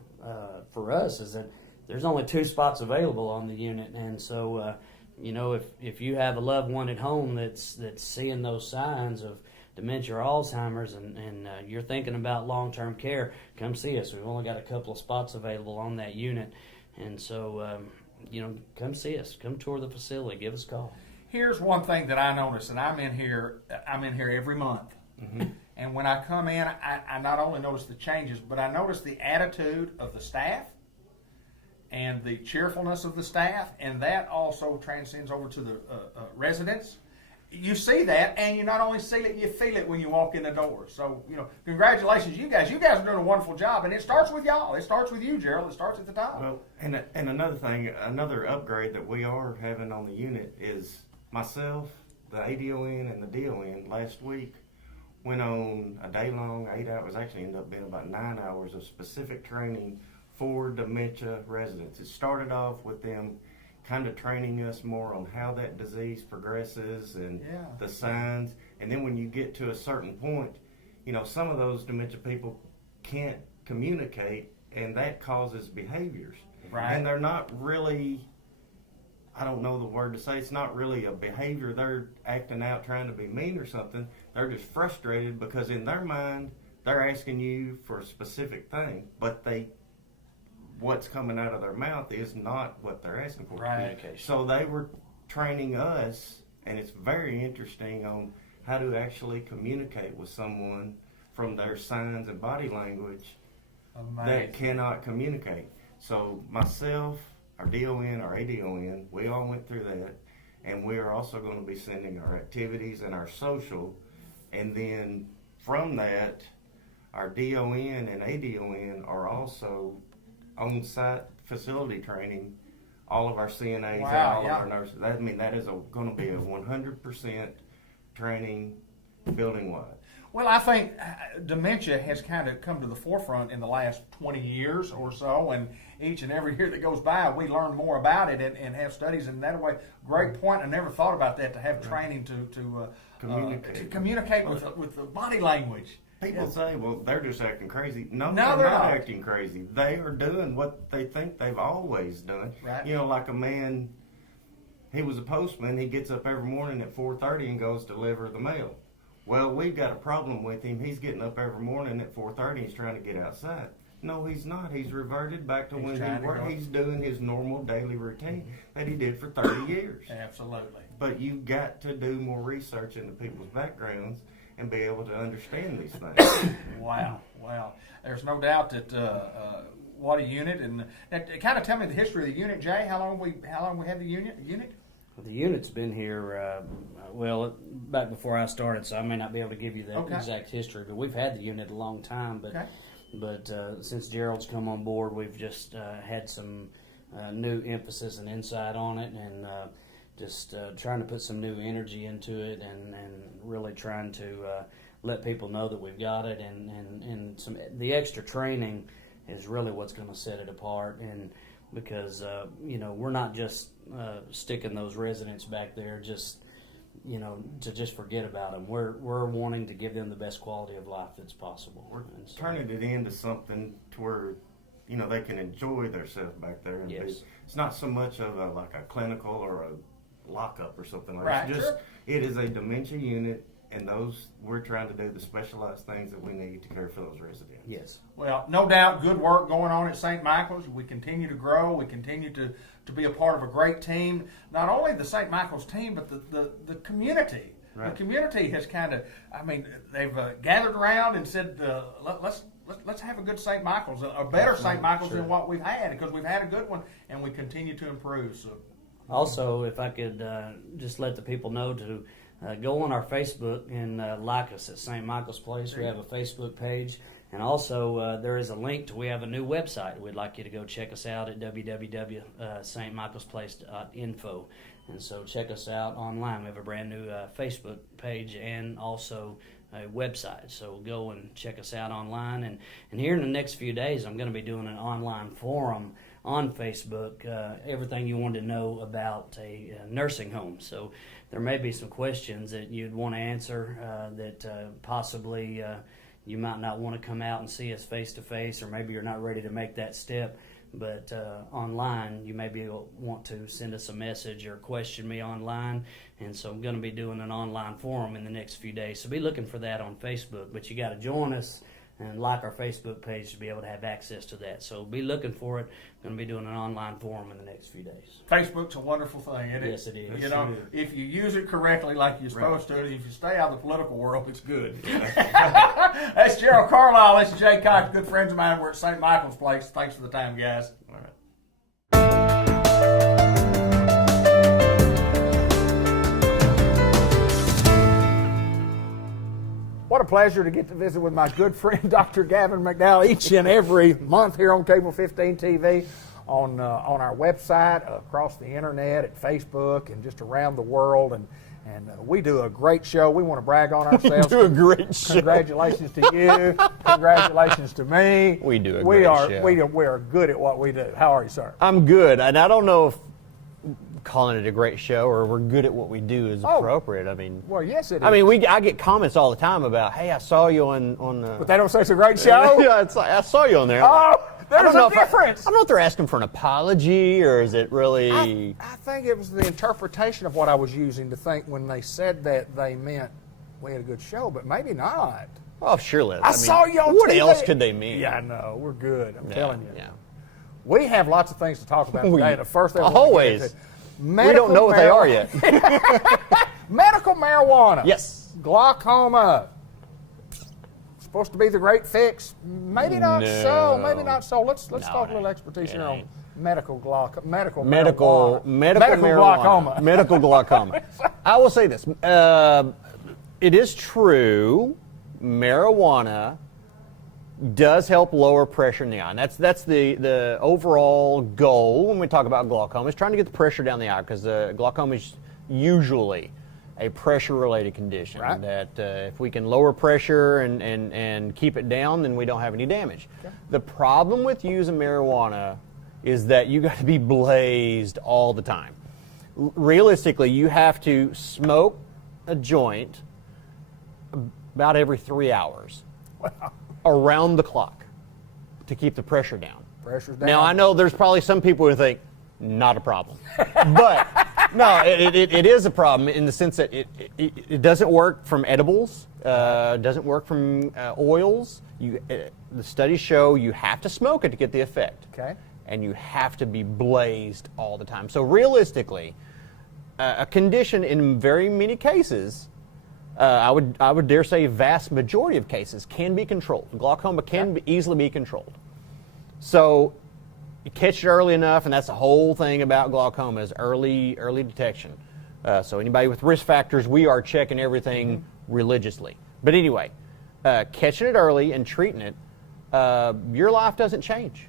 for us is that there's only 2 spots available on the unit, and so you know, if you have a loved one at home that's seeing those signs of dementia or Alzheimer's, and you're thinking about long-term care, come see us. We've only got a couple of spots available on that unit, and so you know, come see us, come tour the facility, give us a call. Here's one thing that I notice, and I'm in here every month. Mm-hmm. And when I come in, I not only notice the changes, but I notice the attitude of the staff and the cheerfulness of the staff, and that also transcends over to the residents. You see that, and you not only see it, you feel it when you walk in the door. So, you know, congratulations, you guys. You guys are doing a wonderful job, and it starts with y'all. It starts with you, Gerald. It starts at the top. Well, and another thing, another upgrade that we are having on the unit is myself, the ADON, and the DON last week went on a day-long, 8 hours, actually ended up being about 9 hours of specific training for dementia residents. It started off with them kind of training us more on how that disease progresses and the signs. And then when you get to a certain point, you know, some of those dementia people can't communicate, and that causes behaviors. Right. And they're not really, I don't know the word to say, it's not really a behavior they're acting out trying to be mean or something. They're just frustrated because in their mind, they're asking you for a specific thing, but what's coming out of their mouth is not what they're asking for. Right. So they were training us, and it's very interesting on how to actually communicate with someone from their signs and body language that cannot communicate. So myself, our DON, our ADON, we all went through that, and we are also going to be sending our activities and our social, and then from that, our DON and ADON are also on-site facility training all of our CNAs and all of our nurses. That is going to be a 100% training building-wide. Well, I think dementia has kind of come to the forefront in the last 20 years or so, and each and every year that goes by, we learn more about it and have studies. And that way, great point. I never thought about that, to have training to communicate with the body language. People say, well, they're just acting crazy. No, No, they're not acting crazy. They are doing what they think they've always done. Right. You know, like a man, he was a postman. He gets up every morning at 4:30 and goes to deliver the mail. Well, we've got a problem with him. He's getting up every morning at 4:30. He's trying to get outside. No, he's not. He's reverted back to when he worked. He's doing his normal daily routine that he did for 30 years. Absolutely. But you've got to do more research into people's backgrounds and be able to understand these things. Wow. There's no doubt that what a unit, and kind of tell me the history of the unit, Jay. How long we had the unit? Well, the unit's been here, back before I started, so I may not be able to give you the exact history, but we've had the unit a long time. But since Gerald's come on board, we've just had some new emphasis and insight on it, and just trying to put some new energy into it, and really trying to let people know that we've got it, and the extra training is really what's going to set it apart. And because we're not just sticking those residents back there just to just forget about them. We're wanting to give them the best quality of life that's possible. We're turning it into something to where they can enjoy themselves back there. And yes. It's not so much of like a clinical or a lockup or something like that. Right. It is a dementia unit, and we're trying to do the specialized things that we need to care for those residents. Yes. Well, no doubt, good work going on at St. Michael's. We continue to grow. We continue to be a part of a great team. Not only the St. Michael's team, but the community. Right. The community has kind of, they've gathered around and said, let's have a good St. Michael's, a better St. Michael's than what we've had, because we've had a good one, and we continue to improve. So. Also, if I could just let the people know to go on our Facebook and like us at St. Michael's Place. We have a Facebook page, And also, there is a link to, we have a new website. We'd like you to go check us out at www.stmichaelsplace.info. And so check us out online. We have a brand new Facebook page and also a website. So go and check us out online. And here in the next few days, I'm going to be doing an online forum on Facebook, everything you wanted to know about a nursing home. So there may be some questions that you'd want to answer that possibly you might not want to come out and see us face to face, or maybe you're not ready to make that step. But online, you maybe want to send us a message or question me online. And so I'm going to be doing an online forum in the next few days. So be looking for that on Facebook. But you got to join us and like our Facebook page to be able to have access to that. So be looking for it. I'm going to be doing an online forum in the next few days. Facebook's a wonderful thing, isn't it? Yes, it is. You know, if you use it correctly like you're supposed to, if you stay out of the political world, it's good. That's Gerald Carlisle. This is Jay Cox, good friends of mine. We're at St. Michael's Place. Thanks for the time, guys. All right. What a pleasure to get to visit with my good friend, Dr. Gavin McDowell, each and every month here on Cable 15 TV, on our website, across the internet, at Facebook, and just around the world. And we do a great show. We want to brag on ourselves. We do a great show. Congratulations to you. Congratulations to me. We do a great show. We are good at what we do. How are you, sir? I'm good, and I don't know if calling it a great show or we're good at what we do is appropriate. I mean, well, yes, it is. I mean, I get comments all the time about, hey, I saw you on. But they don't say it's a great show. Yeah, it's like I saw you on there. Oh, there's a difference. I don't know if they're asking for an apology or is it really. I think it was the interpretation of what I was using to think when they said that they meant we had a good show, but maybe not. Oh, surely. I saw you on what TV. else could they mean? Yeah, no, we're good. I'm telling you. Yeah. We have lots of things to talk about today. The first thing always. We don't know what they are yet. Medical marijuana. Yes. Glaucoma. Supposed to be the great fix. Maybe not so. Maybe not so. Let's talk a little expertise here on medical glaucoma. Medical glaucoma. Medical glaucoma. I will say this. It is true, marijuana does help lower pressure in the eye. And that's the overall goal when we talk about glaucoma, is trying to get the pressure down the eye, because glaucoma is usually a pressure-related condition. Right. That if we can lower pressure and keep it down, then we don't have any damage. Okay. The problem with using marijuana is that you got to be blazed all the time. Realistically, you have to smoke a joint about every 3 hours. Wow. Around the clock to keep the pressure down. Pressure's down. Now, I know there's probably some people who think, not a problem. But, no, it is a problem in the sense that it doesn't work from edibles, doesn't work from oils. The studies show you have to smoke it to get the effect. Okay. And you have to be blazed all the time. So realistically, a condition in very many cases, I would dare say vast majority of cases, can be controlled. Glaucoma can easily be controlled. So you catch it early enough, and that's the whole thing about glaucoma, is early detection. So anybody with risk factors, we are checking everything religiously. But anyway, catching it early and treating it, your life doesn't change.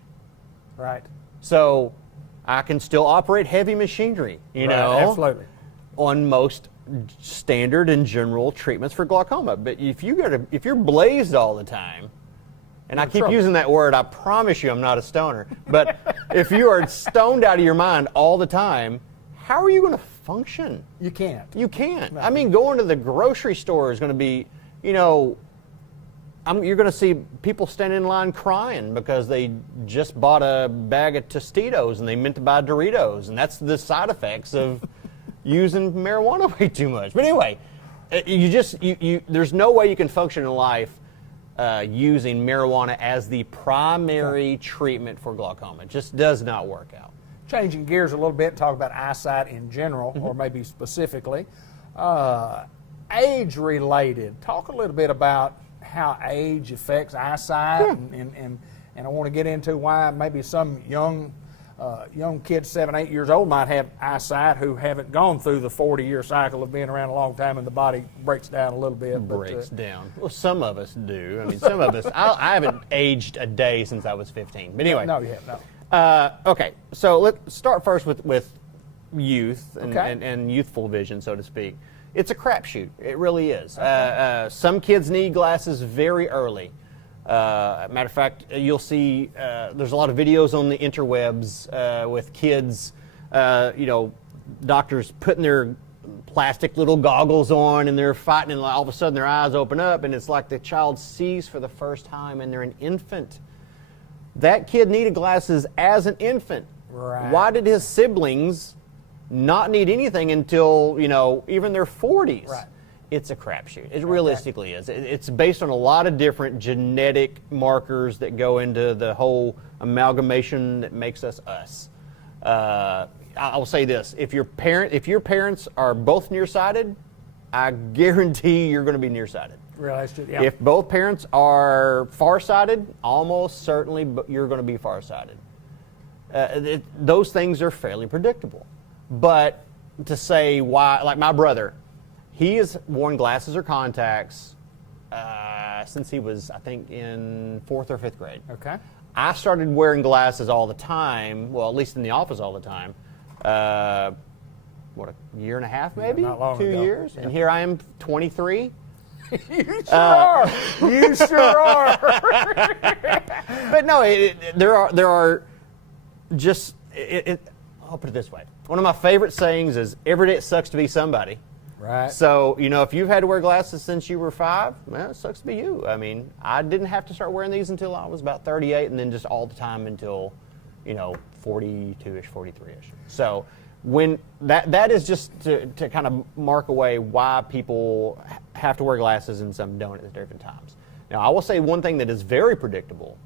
Right. So I can still operate heavy machinery, you know, absolutely, on most standard and general treatments for glaucoma. But if you're blazed all the time, and I keep using that word, I promise you I'm not a stoner, but if you are stoned out of your mind all the time, how are you going to function? You can't. You can't. No. I mean, going to the grocery store is going to be, you know, you're going to see people standing in line crying because they just bought a bag of Tostitos and they meant to buy Doritos, and that's the side effects of using marijuana way too much. But anyway, there's no way you can function in life using marijuana as the primary treatment for glaucoma. It just does not work out. Changing gears a little bit, talk about eyesight in general, or maybe specifically. Age-related. Talk a little bit about how age affects eyesight, and I want to get into why maybe some young young kids 7, 8 years old might have eyesight who haven't gone through the 40-year cycle of being around a long time, and the body breaks down a little bit. Breaks down. Well, some of us do. I mean, some of us. I haven't aged a day since I was 15. But anyway. No, you have not. Okay, so let's start first with youth Okay. and youthful vision, so to speak. It's a crapshoot. It really is. Some kids need glasses very early. Matter of fact, you'll see there's a lot of videos on the interwebs with kids, doctors putting their plastic little goggles on and they're fighting, and all of a sudden their eyes open up and it's like the child sees for the first time and they're an infant. That kid needed glasses as an infant. Right. Why did his siblings not need anything until, even their 40s? Right. It's a crapshoot. It realistically is. It's based on a lot of different genetic markers that go into the whole amalgamation that makes us us. I'll say this: if your parents are both nearsighted, I guarantee you're going to be nearsighted. Realistic, yeah. If both parents are farsighted, almost certainly you're going to be farsighted. Those things are fairly predictable. But to say why, like my brother, he has worn glasses or contacts since he was, I think, in 4th or 5th grade. Okay. I started wearing glasses all the time, well, at least in the office all the time. A year and a half maybe? Not long 2 ago. years? Yeah. And here I am, 23. You sure are. You sure are. But no, there are just, I'll put it this way. One of my favorite sayings is, every day it sucks to be somebody. Right. So, if you've had to wear glasses since you were 5, well, it sucks to be you. I mean, I didn't have to start wearing these until I was about 38, and then just all the time until, 42-ish, 43-ish. So, when that is just to kind of mark away why people have to wear glasses and some don't at different times. Now, I will say one thing that is very predictable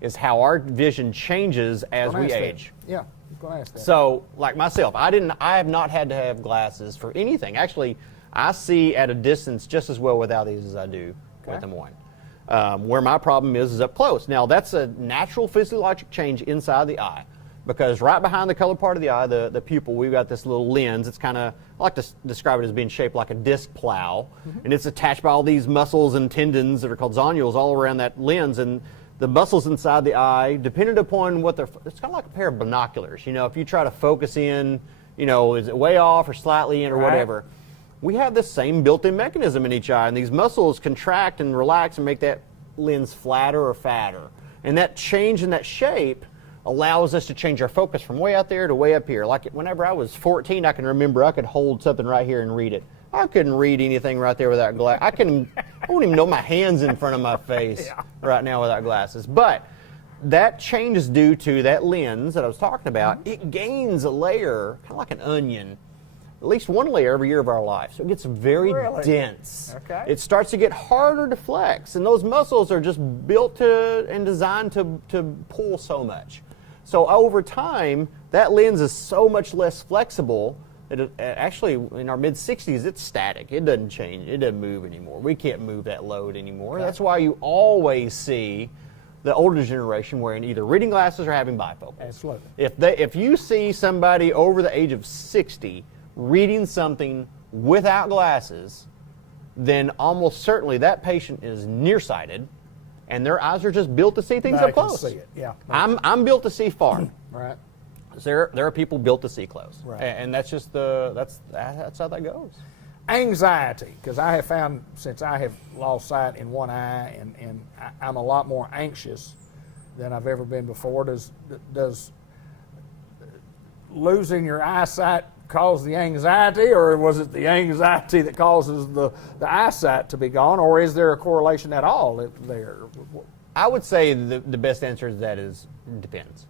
is how our vision changes as we age. Yeah, I'm going to ask that. So, like myself, I have not had to have glasses for anything. Actually, I see at a distance just as well without these as I do with them on. Where my problem is up close. Now, that's a natural physiologic change inside the eye, because right behind the colored part of the eye, the pupil, we've got this little lens. It's kind of, I like to describe it as being shaped like a disc plow, and it's attached by all these muscles and tendons that are called zonules all around that lens, and the muscles inside the eye, depending upon what it's kind of like a pair of binoculars. If you try to focus in, is it way off or slightly in or whatever. We have this same built-in mechanism in each eye, and these muscles contract and relax and make that lens flatter or fatter. And that change in that shape allows us to change our focus from way out there to way up here. Like whenever I was 14, I can remember I could hold something right here and read it. I couldn't read anything right there without glasses. I wouldn't even know my hands in front of my face right now without glasses. But that change is due to that lens that I was talking about. It gains a layer, kind of like an onion, at least one layer every year of our life. So it gets very dense. Okay. It starts to get harder to flex, and those muscles are just built to and designed to pull so much. So over time, that lens is so much less flexible. Actually, in our mid-60s, it's static. It doesn't change. It doesn't move anymore. We can't move that load anymore. Okay. That's why you always see the older generation wearing either reading glasses or having bifocals. Absolutely. If you see somebody over the age of 60 reading something without glasses, then almost certainly that patient is nearsighted, and their eyes are just built to see things up close. I can see it, yeah. I'm built to see far. Right. There are people built to see close, right. And that's just that's how that goes. Anxiety, because I have found since I have lost sight in one eye, and I'm a lot more anxious than I've ever been before. Does losing your eyesight cause the anxiety, or was it the anxiety that causes the eyesight to be gone, or is there a correlation at all there? I would say the best answer to that is depends.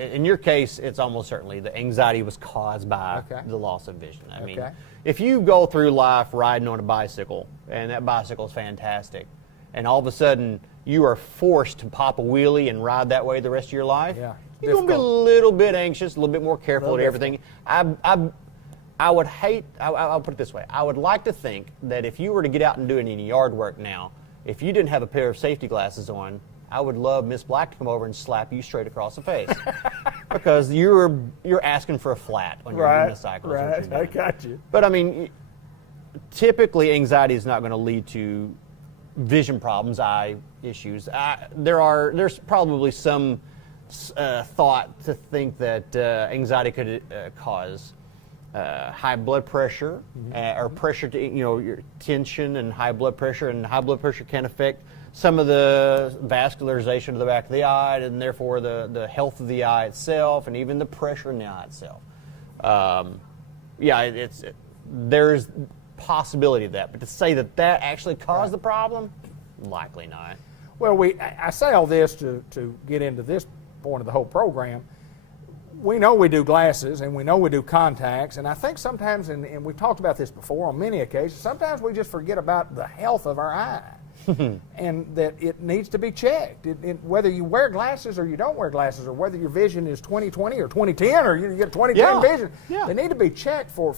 In your case, it's almost certainly the anxiety was caused by the loss of vision. I mean, if you go through life riding on a bicycle, and that bicycle is fantastic, and all of a sudden you are forced to pop a wheelie and ride that way the rest of your life, you're going to be a little bit anxious, a little bit more careful at everything. I would hate, I'll put it this way, I would like to think that if you were to get out and do any yard work now, if you didn't have a pair of safety glasses on, I would love Miss Black to come over and slap you straight across the face. because you're asking for a flat when you're doing the cycle. Right, I got you. But I mean, typically anxiety is not going to lead to vision problems, eye issues. There's probably some thought to think that anxiety could cause high blood pressure or pressure to, your tension and high blood pressure, and high blood pressure can affect some of the vascularization of the back of the eye, and therefore the health of the eye itself, and even the pressure in the eye itself. There's possibility of that, but to say that actually caused the problem, likely not. Well, I say all this to get into this point of the whole program. We know we do glasses and we know we do contacts, and I think sometimes, and we've talked about this before on many occasions, sometimes we just forget about the health of our eye. And that it needs to be checked. Whether you wear glasses or you don't wear glasses, or whether your vision is 20/20 or 20/10, or you get 20/10 vision, they need to be checked for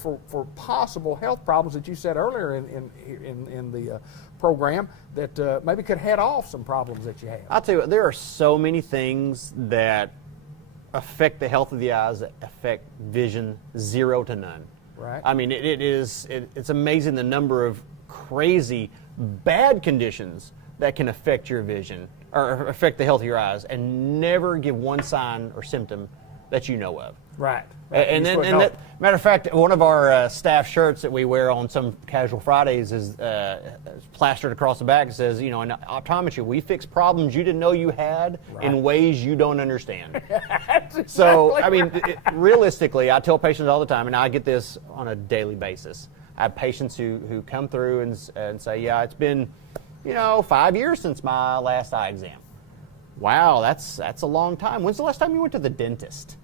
possible health problems that you said earlier in the program that maybe could head off some problems that you have. I'll tell you what, there are so many things that affect the health of the eyes that affect vision 0 to none. Right. I mean, it's amazing the number of crazy bad conditions that can affect your vision or affect the health of your eyes, and never give one sign or symptom that you know of. Right. And matter of fact, one of our staff shirts that we wear on some casual Fridays is plastered across the back. It says, in optometry, we fix problems you didn't know you had in ways you don't understand. So, I mean, realistically, I tell patients all the time, and I get this on a daily basis. I have patients who come through and say, yeah, it's been, 5 years since my last eye exam. Wow, that's a long time. When's the last time you went to the dentist?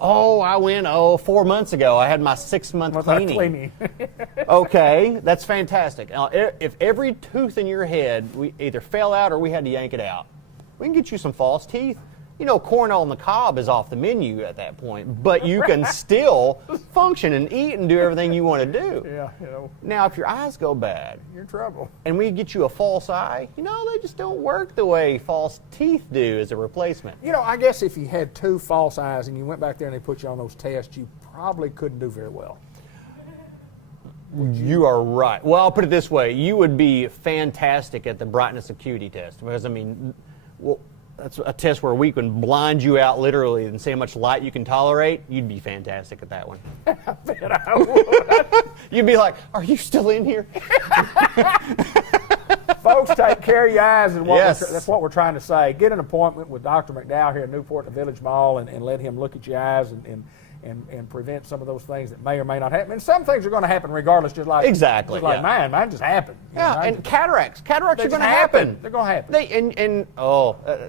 Oh, I went 4 months ago. I had my 6-month cleaning. Okay, that's fantastic. Now, if every tooth in your head we either fell out or we had to yank it out, we can get you some false teeth. Corn on the cob is off the menu at that point, but you can still function and eat and do everything you want to do. Yeah, Now, if your eyes go bad, you're in trouble. And we get you a false eye, they just don't work the way false teeth do as a replacement. I guess if you had 2 false eyes and you went back there and they put you on those tests, you probably couldn't do very well. You are right. Well, I'll put it this way. You would be fantastic at the brightness acuity test, because, that's a test where we can blind you out literally and see how much light you can tolerate. You'd be fantastic at that one. I bet I would. You'd be like, are you still in here? Folks, take care of your eyes, and Yes. that's what we're trying to say. Get an appointment with Dr. McDowell here in Newport, the Village Mall, and let him look at your eyes and prevent some of those things that may or may not happen. And some things are going to happen regardless, just like mine. Mine just happened. And cataracts. Cataracts are going to happen. They're going to happen.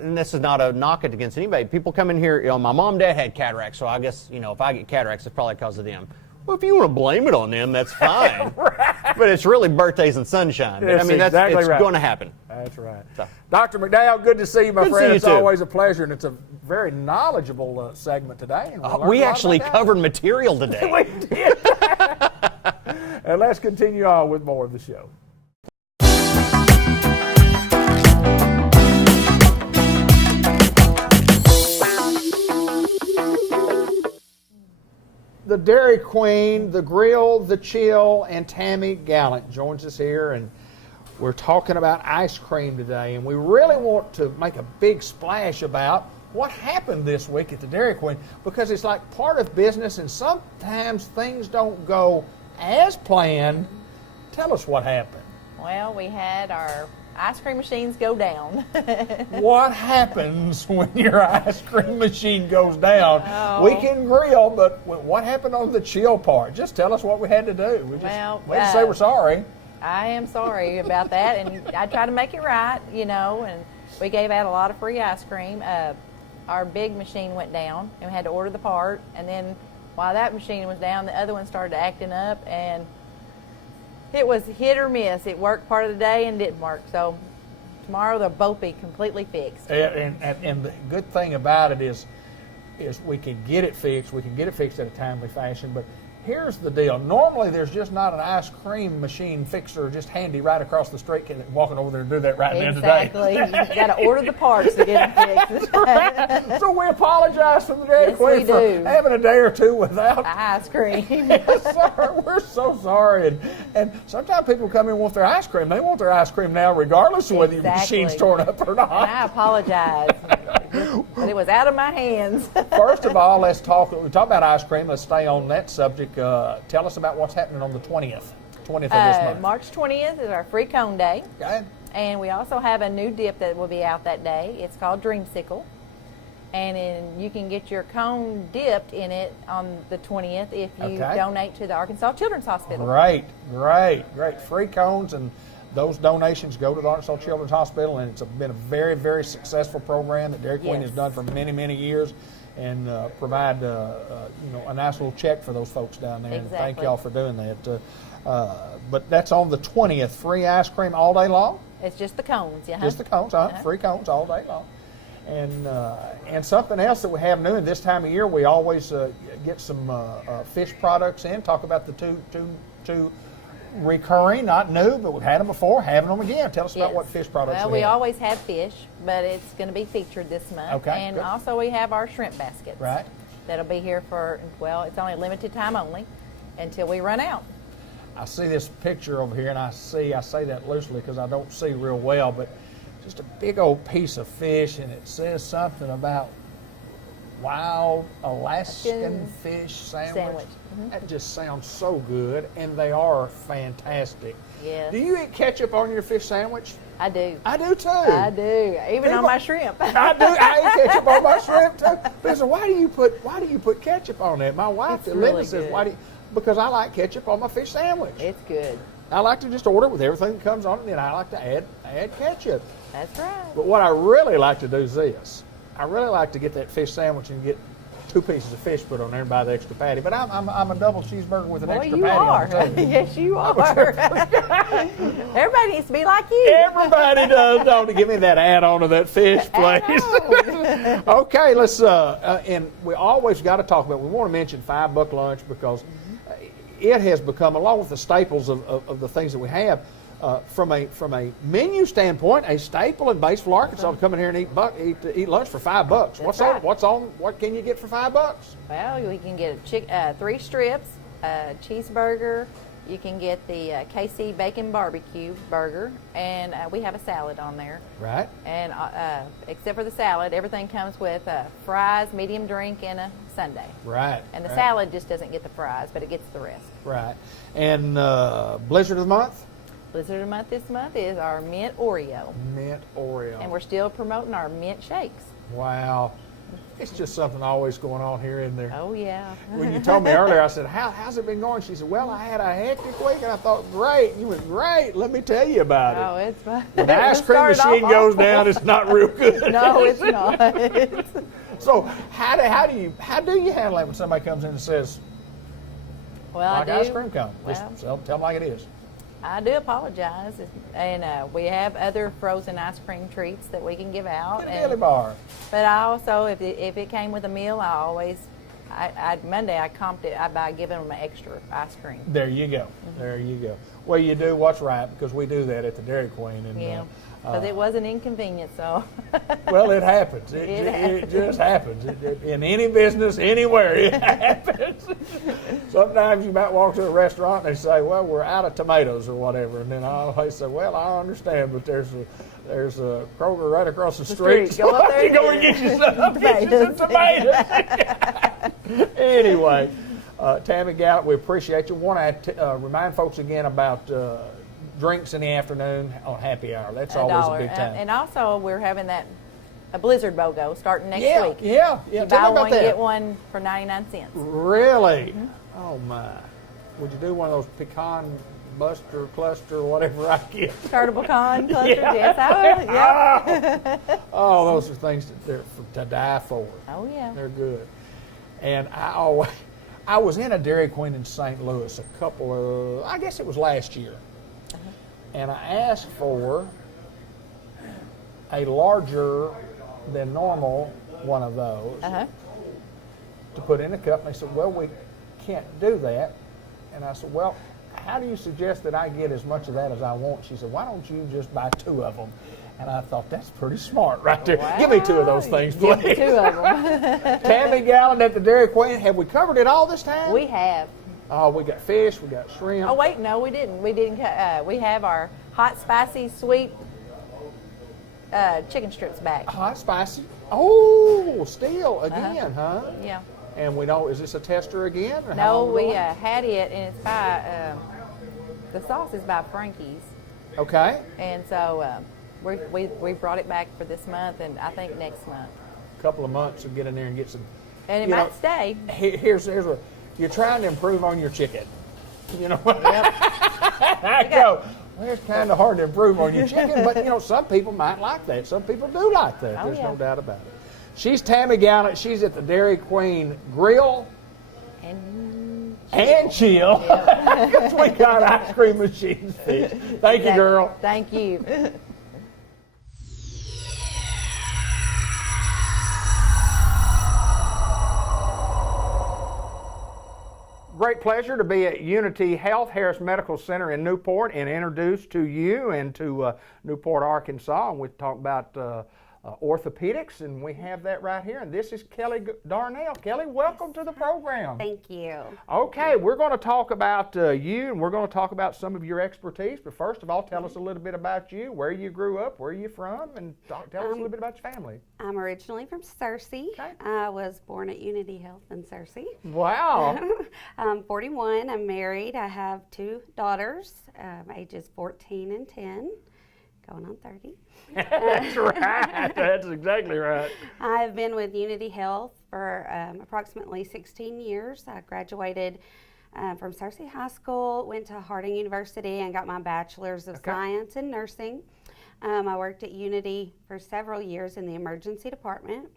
And this is not a knock it against anybody. People come in here, my mom and dad had cataracts, so I guess, if I get cataracts, it's probably because of them. Well, if you want to blame it on them, that's fine. Right. But it's really birthdays and sunshine. That's exactly it's right. going to happen. That's right. So. Dr. McDowell, good to see you, my Good to friend. see you It's too. always a pleasure, and it's a very knowledgeable segment today. And We actually covered material today. We did. And let's continue on with more of the show. The Dairy Queen, the Grill, the Chill, and Tammy Gallant joins us here, and we're talking about ice cream today, and we really want to make a big splash about what happened this week at the Dairy Queen, because it's like part of business, and sometimes things don't go as planned. Tell us what happened. Well, we had our ice cream machines go down. What happens when your ice cream machine goes down? Oh. We can grill, but what happened on the chill part? Just tell us what we had to do. We just say we're sorry. I am sorry about that, and I tried to make it right, and we gave out a lot of free ice cream. Our big machine went down, and we had to order the part, and then while that machine was down, the other one started acting up, and it was hit or miss. It worked part of the day and didn't work. So tomorrow they'll both be completely fixed. And the good thing about it is is we can get it fixed. We can get it fixed in a timely fashion. But here's the deal. Normally, there's just not an ice cream machine fixer just handy right across the street, walking over there and do that right then today. Exactly. You got to order the parts to get them fixed. Right. So we apologize from the Dairy Yes, Queen we for do. having a day or two without Ice cream. Yes, sir. We're so sorry. And sometimes people come in and want their ice cream. They want their ice cream now, regardless of whether your machine's torn up or not. And I apologize. But it was out of my hands. First of all, let's talk. We talk about ice cream. Let's stay on that subject. Tell us about what's happening on the 20th of this month. March 20th is our free cone day. Okay. And we also have a new dip that will be out that day. It's called Dreamsicle. And you can get your cone dipped in it on the 20th if you donate to the Arkansas Children's Hospital. Great. Free cones, and those donations go to the Arkansas Children's Hospital, and it's been a very, very successful program that Dairy Queen has done for many, many years, and provide a nice little check for those folks down there. Exactly. And thank y'all for doing that. But that's on the 20th. Free ice cream all day long? It's just the cones, yeah. Just the cones, free cones all day long. And something else that we have new, and this time of year we always get some fish products in. Talk about the two recurring, not new, but we've had them before, having them again. Tell us about what fish products Well, we we have. always have fish, but it's going to be featured this month. Okay, and good. also we have our shrimp baskets. Right. That'll be here for, well, it's only limited time only until we run out. I see this picture over here, and I say that loosely because I don't see real well, but just a big old piece of fish, and it says something about wild Alaskan fish sandwich. Mm-hmm. That just sounds so good, and they are fantastic. Yes. Do you eat ketchup on your fish sandwich? I do. I do too. I do. Even on my shrimp. I do. I eat ketchup on my shrimp too. They say, why do you put ketchup on it? My wife, It's Linda, really says, good. why do you? Because I like ketchup on my fish sandwich. It's good. I like to just order it with everything that comes on it, and then I like to add ketchup. That's right. But what I really like to do is this. I really like to get that fish sandwich and get 2 pieces of fish put on there and buy the extra patty. But I'm a double cheeseburger with an extra patty on it too. Yes, you are. Everybody needs to be like you. Everybody does, don't they? Give me that add-on to that fish, please. Okay, let's, and we always got to talk about, we want to mention $5 lunch because it has become, along with the staples of the things that we have, from a menu standpoint, a staple in Batesville, Arkansas, to come in here and eat lunch for $5. What can you get for $5? Well, we can get 3 strips, a cheeseburger. You can get the KC Bacon Barbecue burger, and we have a salad on there. Right. And except for the salad, everything comes with fries, medium drink, and a sundae. Right. And the salad just doesn't get the fries, but it gets the rest. Right. And Blizzard of the Month? Blizzard of the Month this month is our mint Oreo. Mint Oreo. And we're still promoting our mint shakes. Wow. It's just something always going on here in there. Oh, yeah. When you told me earlier, I said, how's it been going? She said, well, I had a hectic week, and I thought, great. You went, great. Let me tell you about it. Oh, it's fun. When the ice cream machine goes down, it's not real good. No, it's not. So how do you handle that when somebody comes in and says, well, like I do. ice cream cone? Well, Just tell them like it is. I do apologize, and we have other frozen ice cream treats that we can give out. Get a dilly bar. But I also, if it came with a meal, Monday I comped it by giving them an extra ice cream. There you go. Mm-hmm. There you go. Well, you do what's right because we do that at the Dairy Queen. And, yeah, because it was an inconvenience. So. Well, it happens. It just happens. In any business, anywhere, it happens. Sometimes you might walk to a restaurant and they say, "Well, we're out of tomatoes" or whatever, and then I always say, "Well, I understand, but there's a Kroger right across the street. Go up there you go and get you some tomatoes." Anyway. Tammy Gallup, we appreciate you. Want to remind folks again about drinks in the afternoon on happy hour. That's always a big time. And also, we're having a Blizzard BOGO starting next week. Yeah. You Tell buy me about one, that. get one for 99 cents. Really? Mm-hmm. Oh, my. Would you do one of those pecan buster cluster, whatever I get? Starter pecan clusters, Yeah. yes, I would. Yep. Oh, those are things to die for. Oh, yeah. They're good. And I was in a Dairy Queen in St. Louis I guess it was last year. And I asked for a larger than normal one of those. to put in a cup. And they said, well, we can't do that. And I said, well, how do you suggest that I get as much of that as I want? She said, why don't you just buy 2 of them? And I thought, that's pretty smart right there. Wow. Give me 2 of those things, please. Give me 2 of them. Tammy Gallon at the Dairy Queen. Have we covered it all this time? We have. Oh, we got fish, we got shrimp. Oh wait, no, we didn't. We didn't. We have our hot, spicy, sweet chicken strips back. Hot, spicy. Oh, still again, huh? Yeah. And we know, is this a tester again? Or how No, long we going? had it, and it's by the sauce is by Frankie's, Okay. and so we brought it back for this month, and I think next month. A couple of months to get in there and get some. And it you might know, stay. Here's what you're trying to improve on your chicken. You know what? Yep. I go, well, it's kind of hard to improve on your chicken, but you know, some people might like that. Some people do like that. Oh, There's yeah. no doubt about it. She's Tammy Gallant. She's at the Dairy Queen Grill and Chill. Because we got ice cream machines. Thank you, girl. Thank you. Great pleasure to be at Unity Health Harris Medical Center in Newport and introduce to you and to Newport, Arkansas. And we talk about orthopedics, and we have that right here. And this is Kelly Darnell. Kelly, welcome to the program. Thank you. Okay, we're going to talk about you, and we're going to talk about some of your expertise. But first of all, tell us a little bit about you, where you grew up, where you're from, and tell us a little bit about your family. I'm originally from Searcy. Okay. I was born at Unity Health in Searcy. Wow. I'm 41. I'm married. I have 2 daughters, ages 14 and 10, going on 30. That's right. That's exactly right. I've been with Unity Health for approximately 16 years. I graduated from Searcy High School, went to Harding University, and got my bachelor's of science in nursing. I worked at Unity for several years in the emergency department.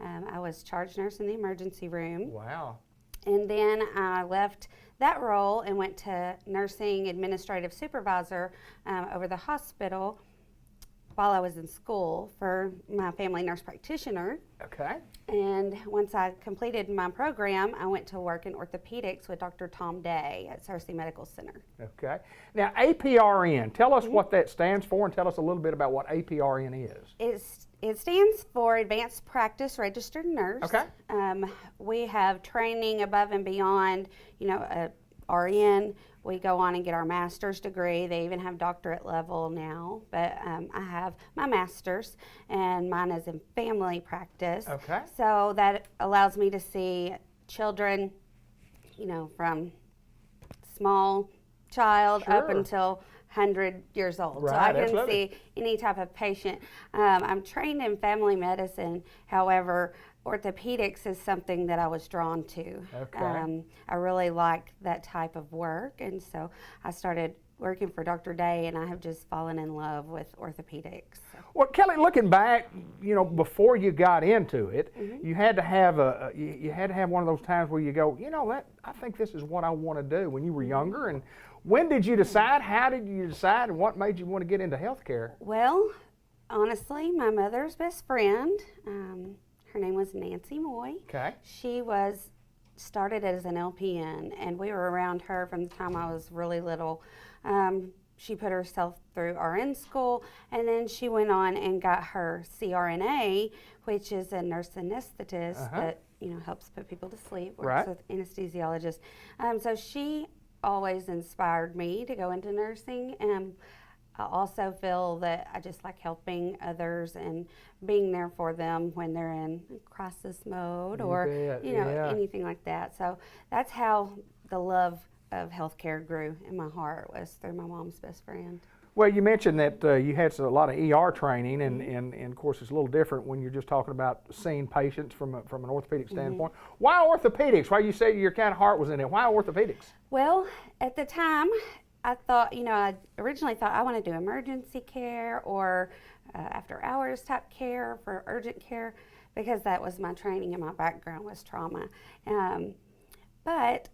I was charge nurse in the emergency room. Wow. And then I left that role and went to nursing administrative supervisor over the hospital while I was in school for my family nurse practitioner. Okay. And once I completed my program, I went to work in orthopedics with Dr. Tom Day at Searcy Medical Center. Okay. Now, APRN, tell us what that stands for and tell us a little bit about what APRN is. It stands for Advanced Practice Registered Nurse. Okay. We have training above and beyond, you know, RN. We go on and get our master's degree. They even have doctorate level now. But I have my master's, and mine is in family practice. Okay. So that allows me to see children, you know, from small child up until 100 years old. Right, so I can absolutely. see any type of patient. I'm trained in family medicine. However, orthopedics is something that I was drawn to. Okay. I really like that type of work, and so I started working for Dr. Day, and I have just fallen in love with orthopedics. Well, Kelly, looking back, you know, before you got into it, you had to have you had to have one of those times where you go, you know, I think this is what I want to do. When you were younger, and when did you decide? How did you decide? And what made you want to get into healthcare? Well, honestly, my mother's best friend. Her name was Nancy Moy. Okay. She started as an LPN, and we were around her from the time I was really little. She put herself through RN school, and then she went on and got her CRNA, which is a nurse anesthetist that, you know, helps put people to sleep, works with anesthesiologists. So she always inspired me to go into nursing. I also feel that I just like helping others and being there for them when they're in crisis mode or anything like that. So that's how the love of healthcare grew in my heart, was through my mom's best friend. Well, you mentioned that you had a lot of ER training, and of course it's a little different when you're just talking about seeing patients from an orthopedic standpoint. Why orthopedics? Why you say your kind of heart was in it? Why orthopedics? Well, at the time, I thought, you know, I originally thought I want to do emergency care or after hours type care for urgent care, because that was my training and my background was trauma. But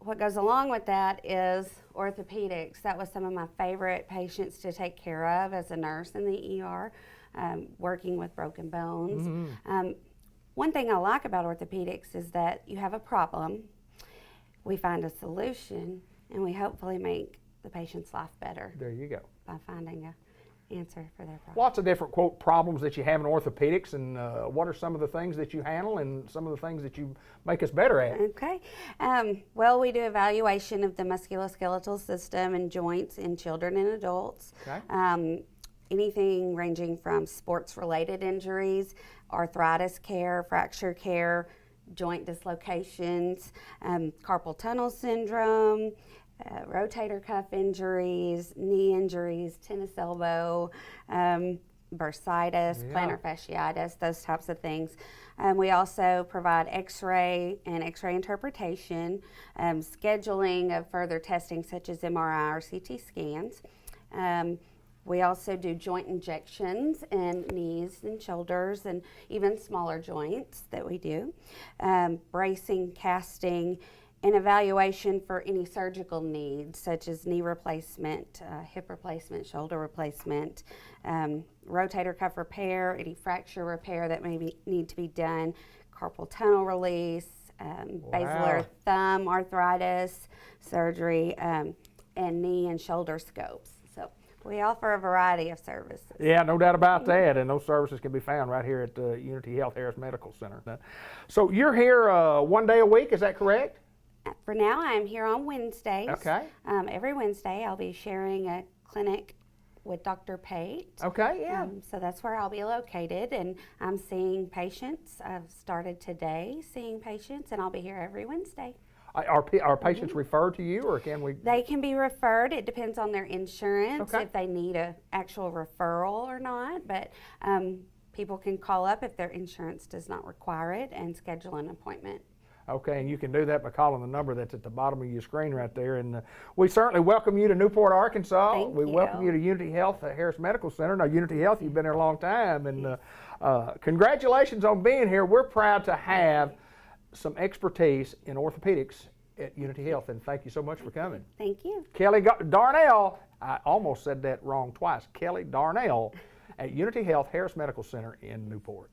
what goes along with that is orthopedics. That was some of my favorite patients to take care of as a nurse in the ER, working with broken bones. one thing I like about orthopedics is that you have a problem, we find a solution, and we hopefully make the patient's life better. There you go. By finding a answer for their problem. Lots of different, quote, problems that you have in orthopedics, and what are some of the things that you handle and some of the things that you make us better at? Okay. Well, we do evaluation of the musculoskeletal system and joints in children and adults. Okay. Anything ranging from sports-related injuries, arthritis care, fracture care, joint dislocations, carpal tunnel syndrome, rotator cuff injuries, knee injuries, tennis elbow, bursitis, plantar fasciitis, those types of things. We also provide x-ray and x-ray interpretation, scheduling of further testing such as MRI or CT scans. We also do joint injections in knees and shoulders and even smaller joints that we do. Bracing, casting, and evaluation for any surgical needs such as knee replacement, hip replacement, shoulder replacement, rotator cuff repair, any fracture repair that may need to be done, carpal tunnel release, basilar thumb arthritis surgery, and knee and shoulder scopes. So we offer a variety of services. Yeah, no doubt about that, and those services can be found right here at Unity Health Harris Medical Center. So you're here one day a week, is that correct? For now, I'm here on Wednesdays. Okay. Every Wednesday, I'll be sharing a clinic with Dr. Pate. Okay, yeah. So that's where I'll be located, and I'm seeing patients. I've started today seeing patients, and I'll be here every Wednesday. Are patients referred to you, or can we? They can be referred. It depends on their insurance, Okay. if they need an actual referral or not. But people can call up if their insurance does not require it and schedule an appointment. Okay, and you can do that by calling the number that's at the bottom of your screen right there. And we certainly welcome you to Newport, Arkansas. Thank we you. welcome you to Unity Health at Harris Medical Center. Now, Unity Health, you've been there a long time, and congratulations on being here. We're proud to have some expertise in orthopedics at Unity Health, and thank you so much for coming. Thank you. Kelly Darnell, I almost said that wrong twice, Kelly Darnell at Unity Health Harris Medical Center in Newport.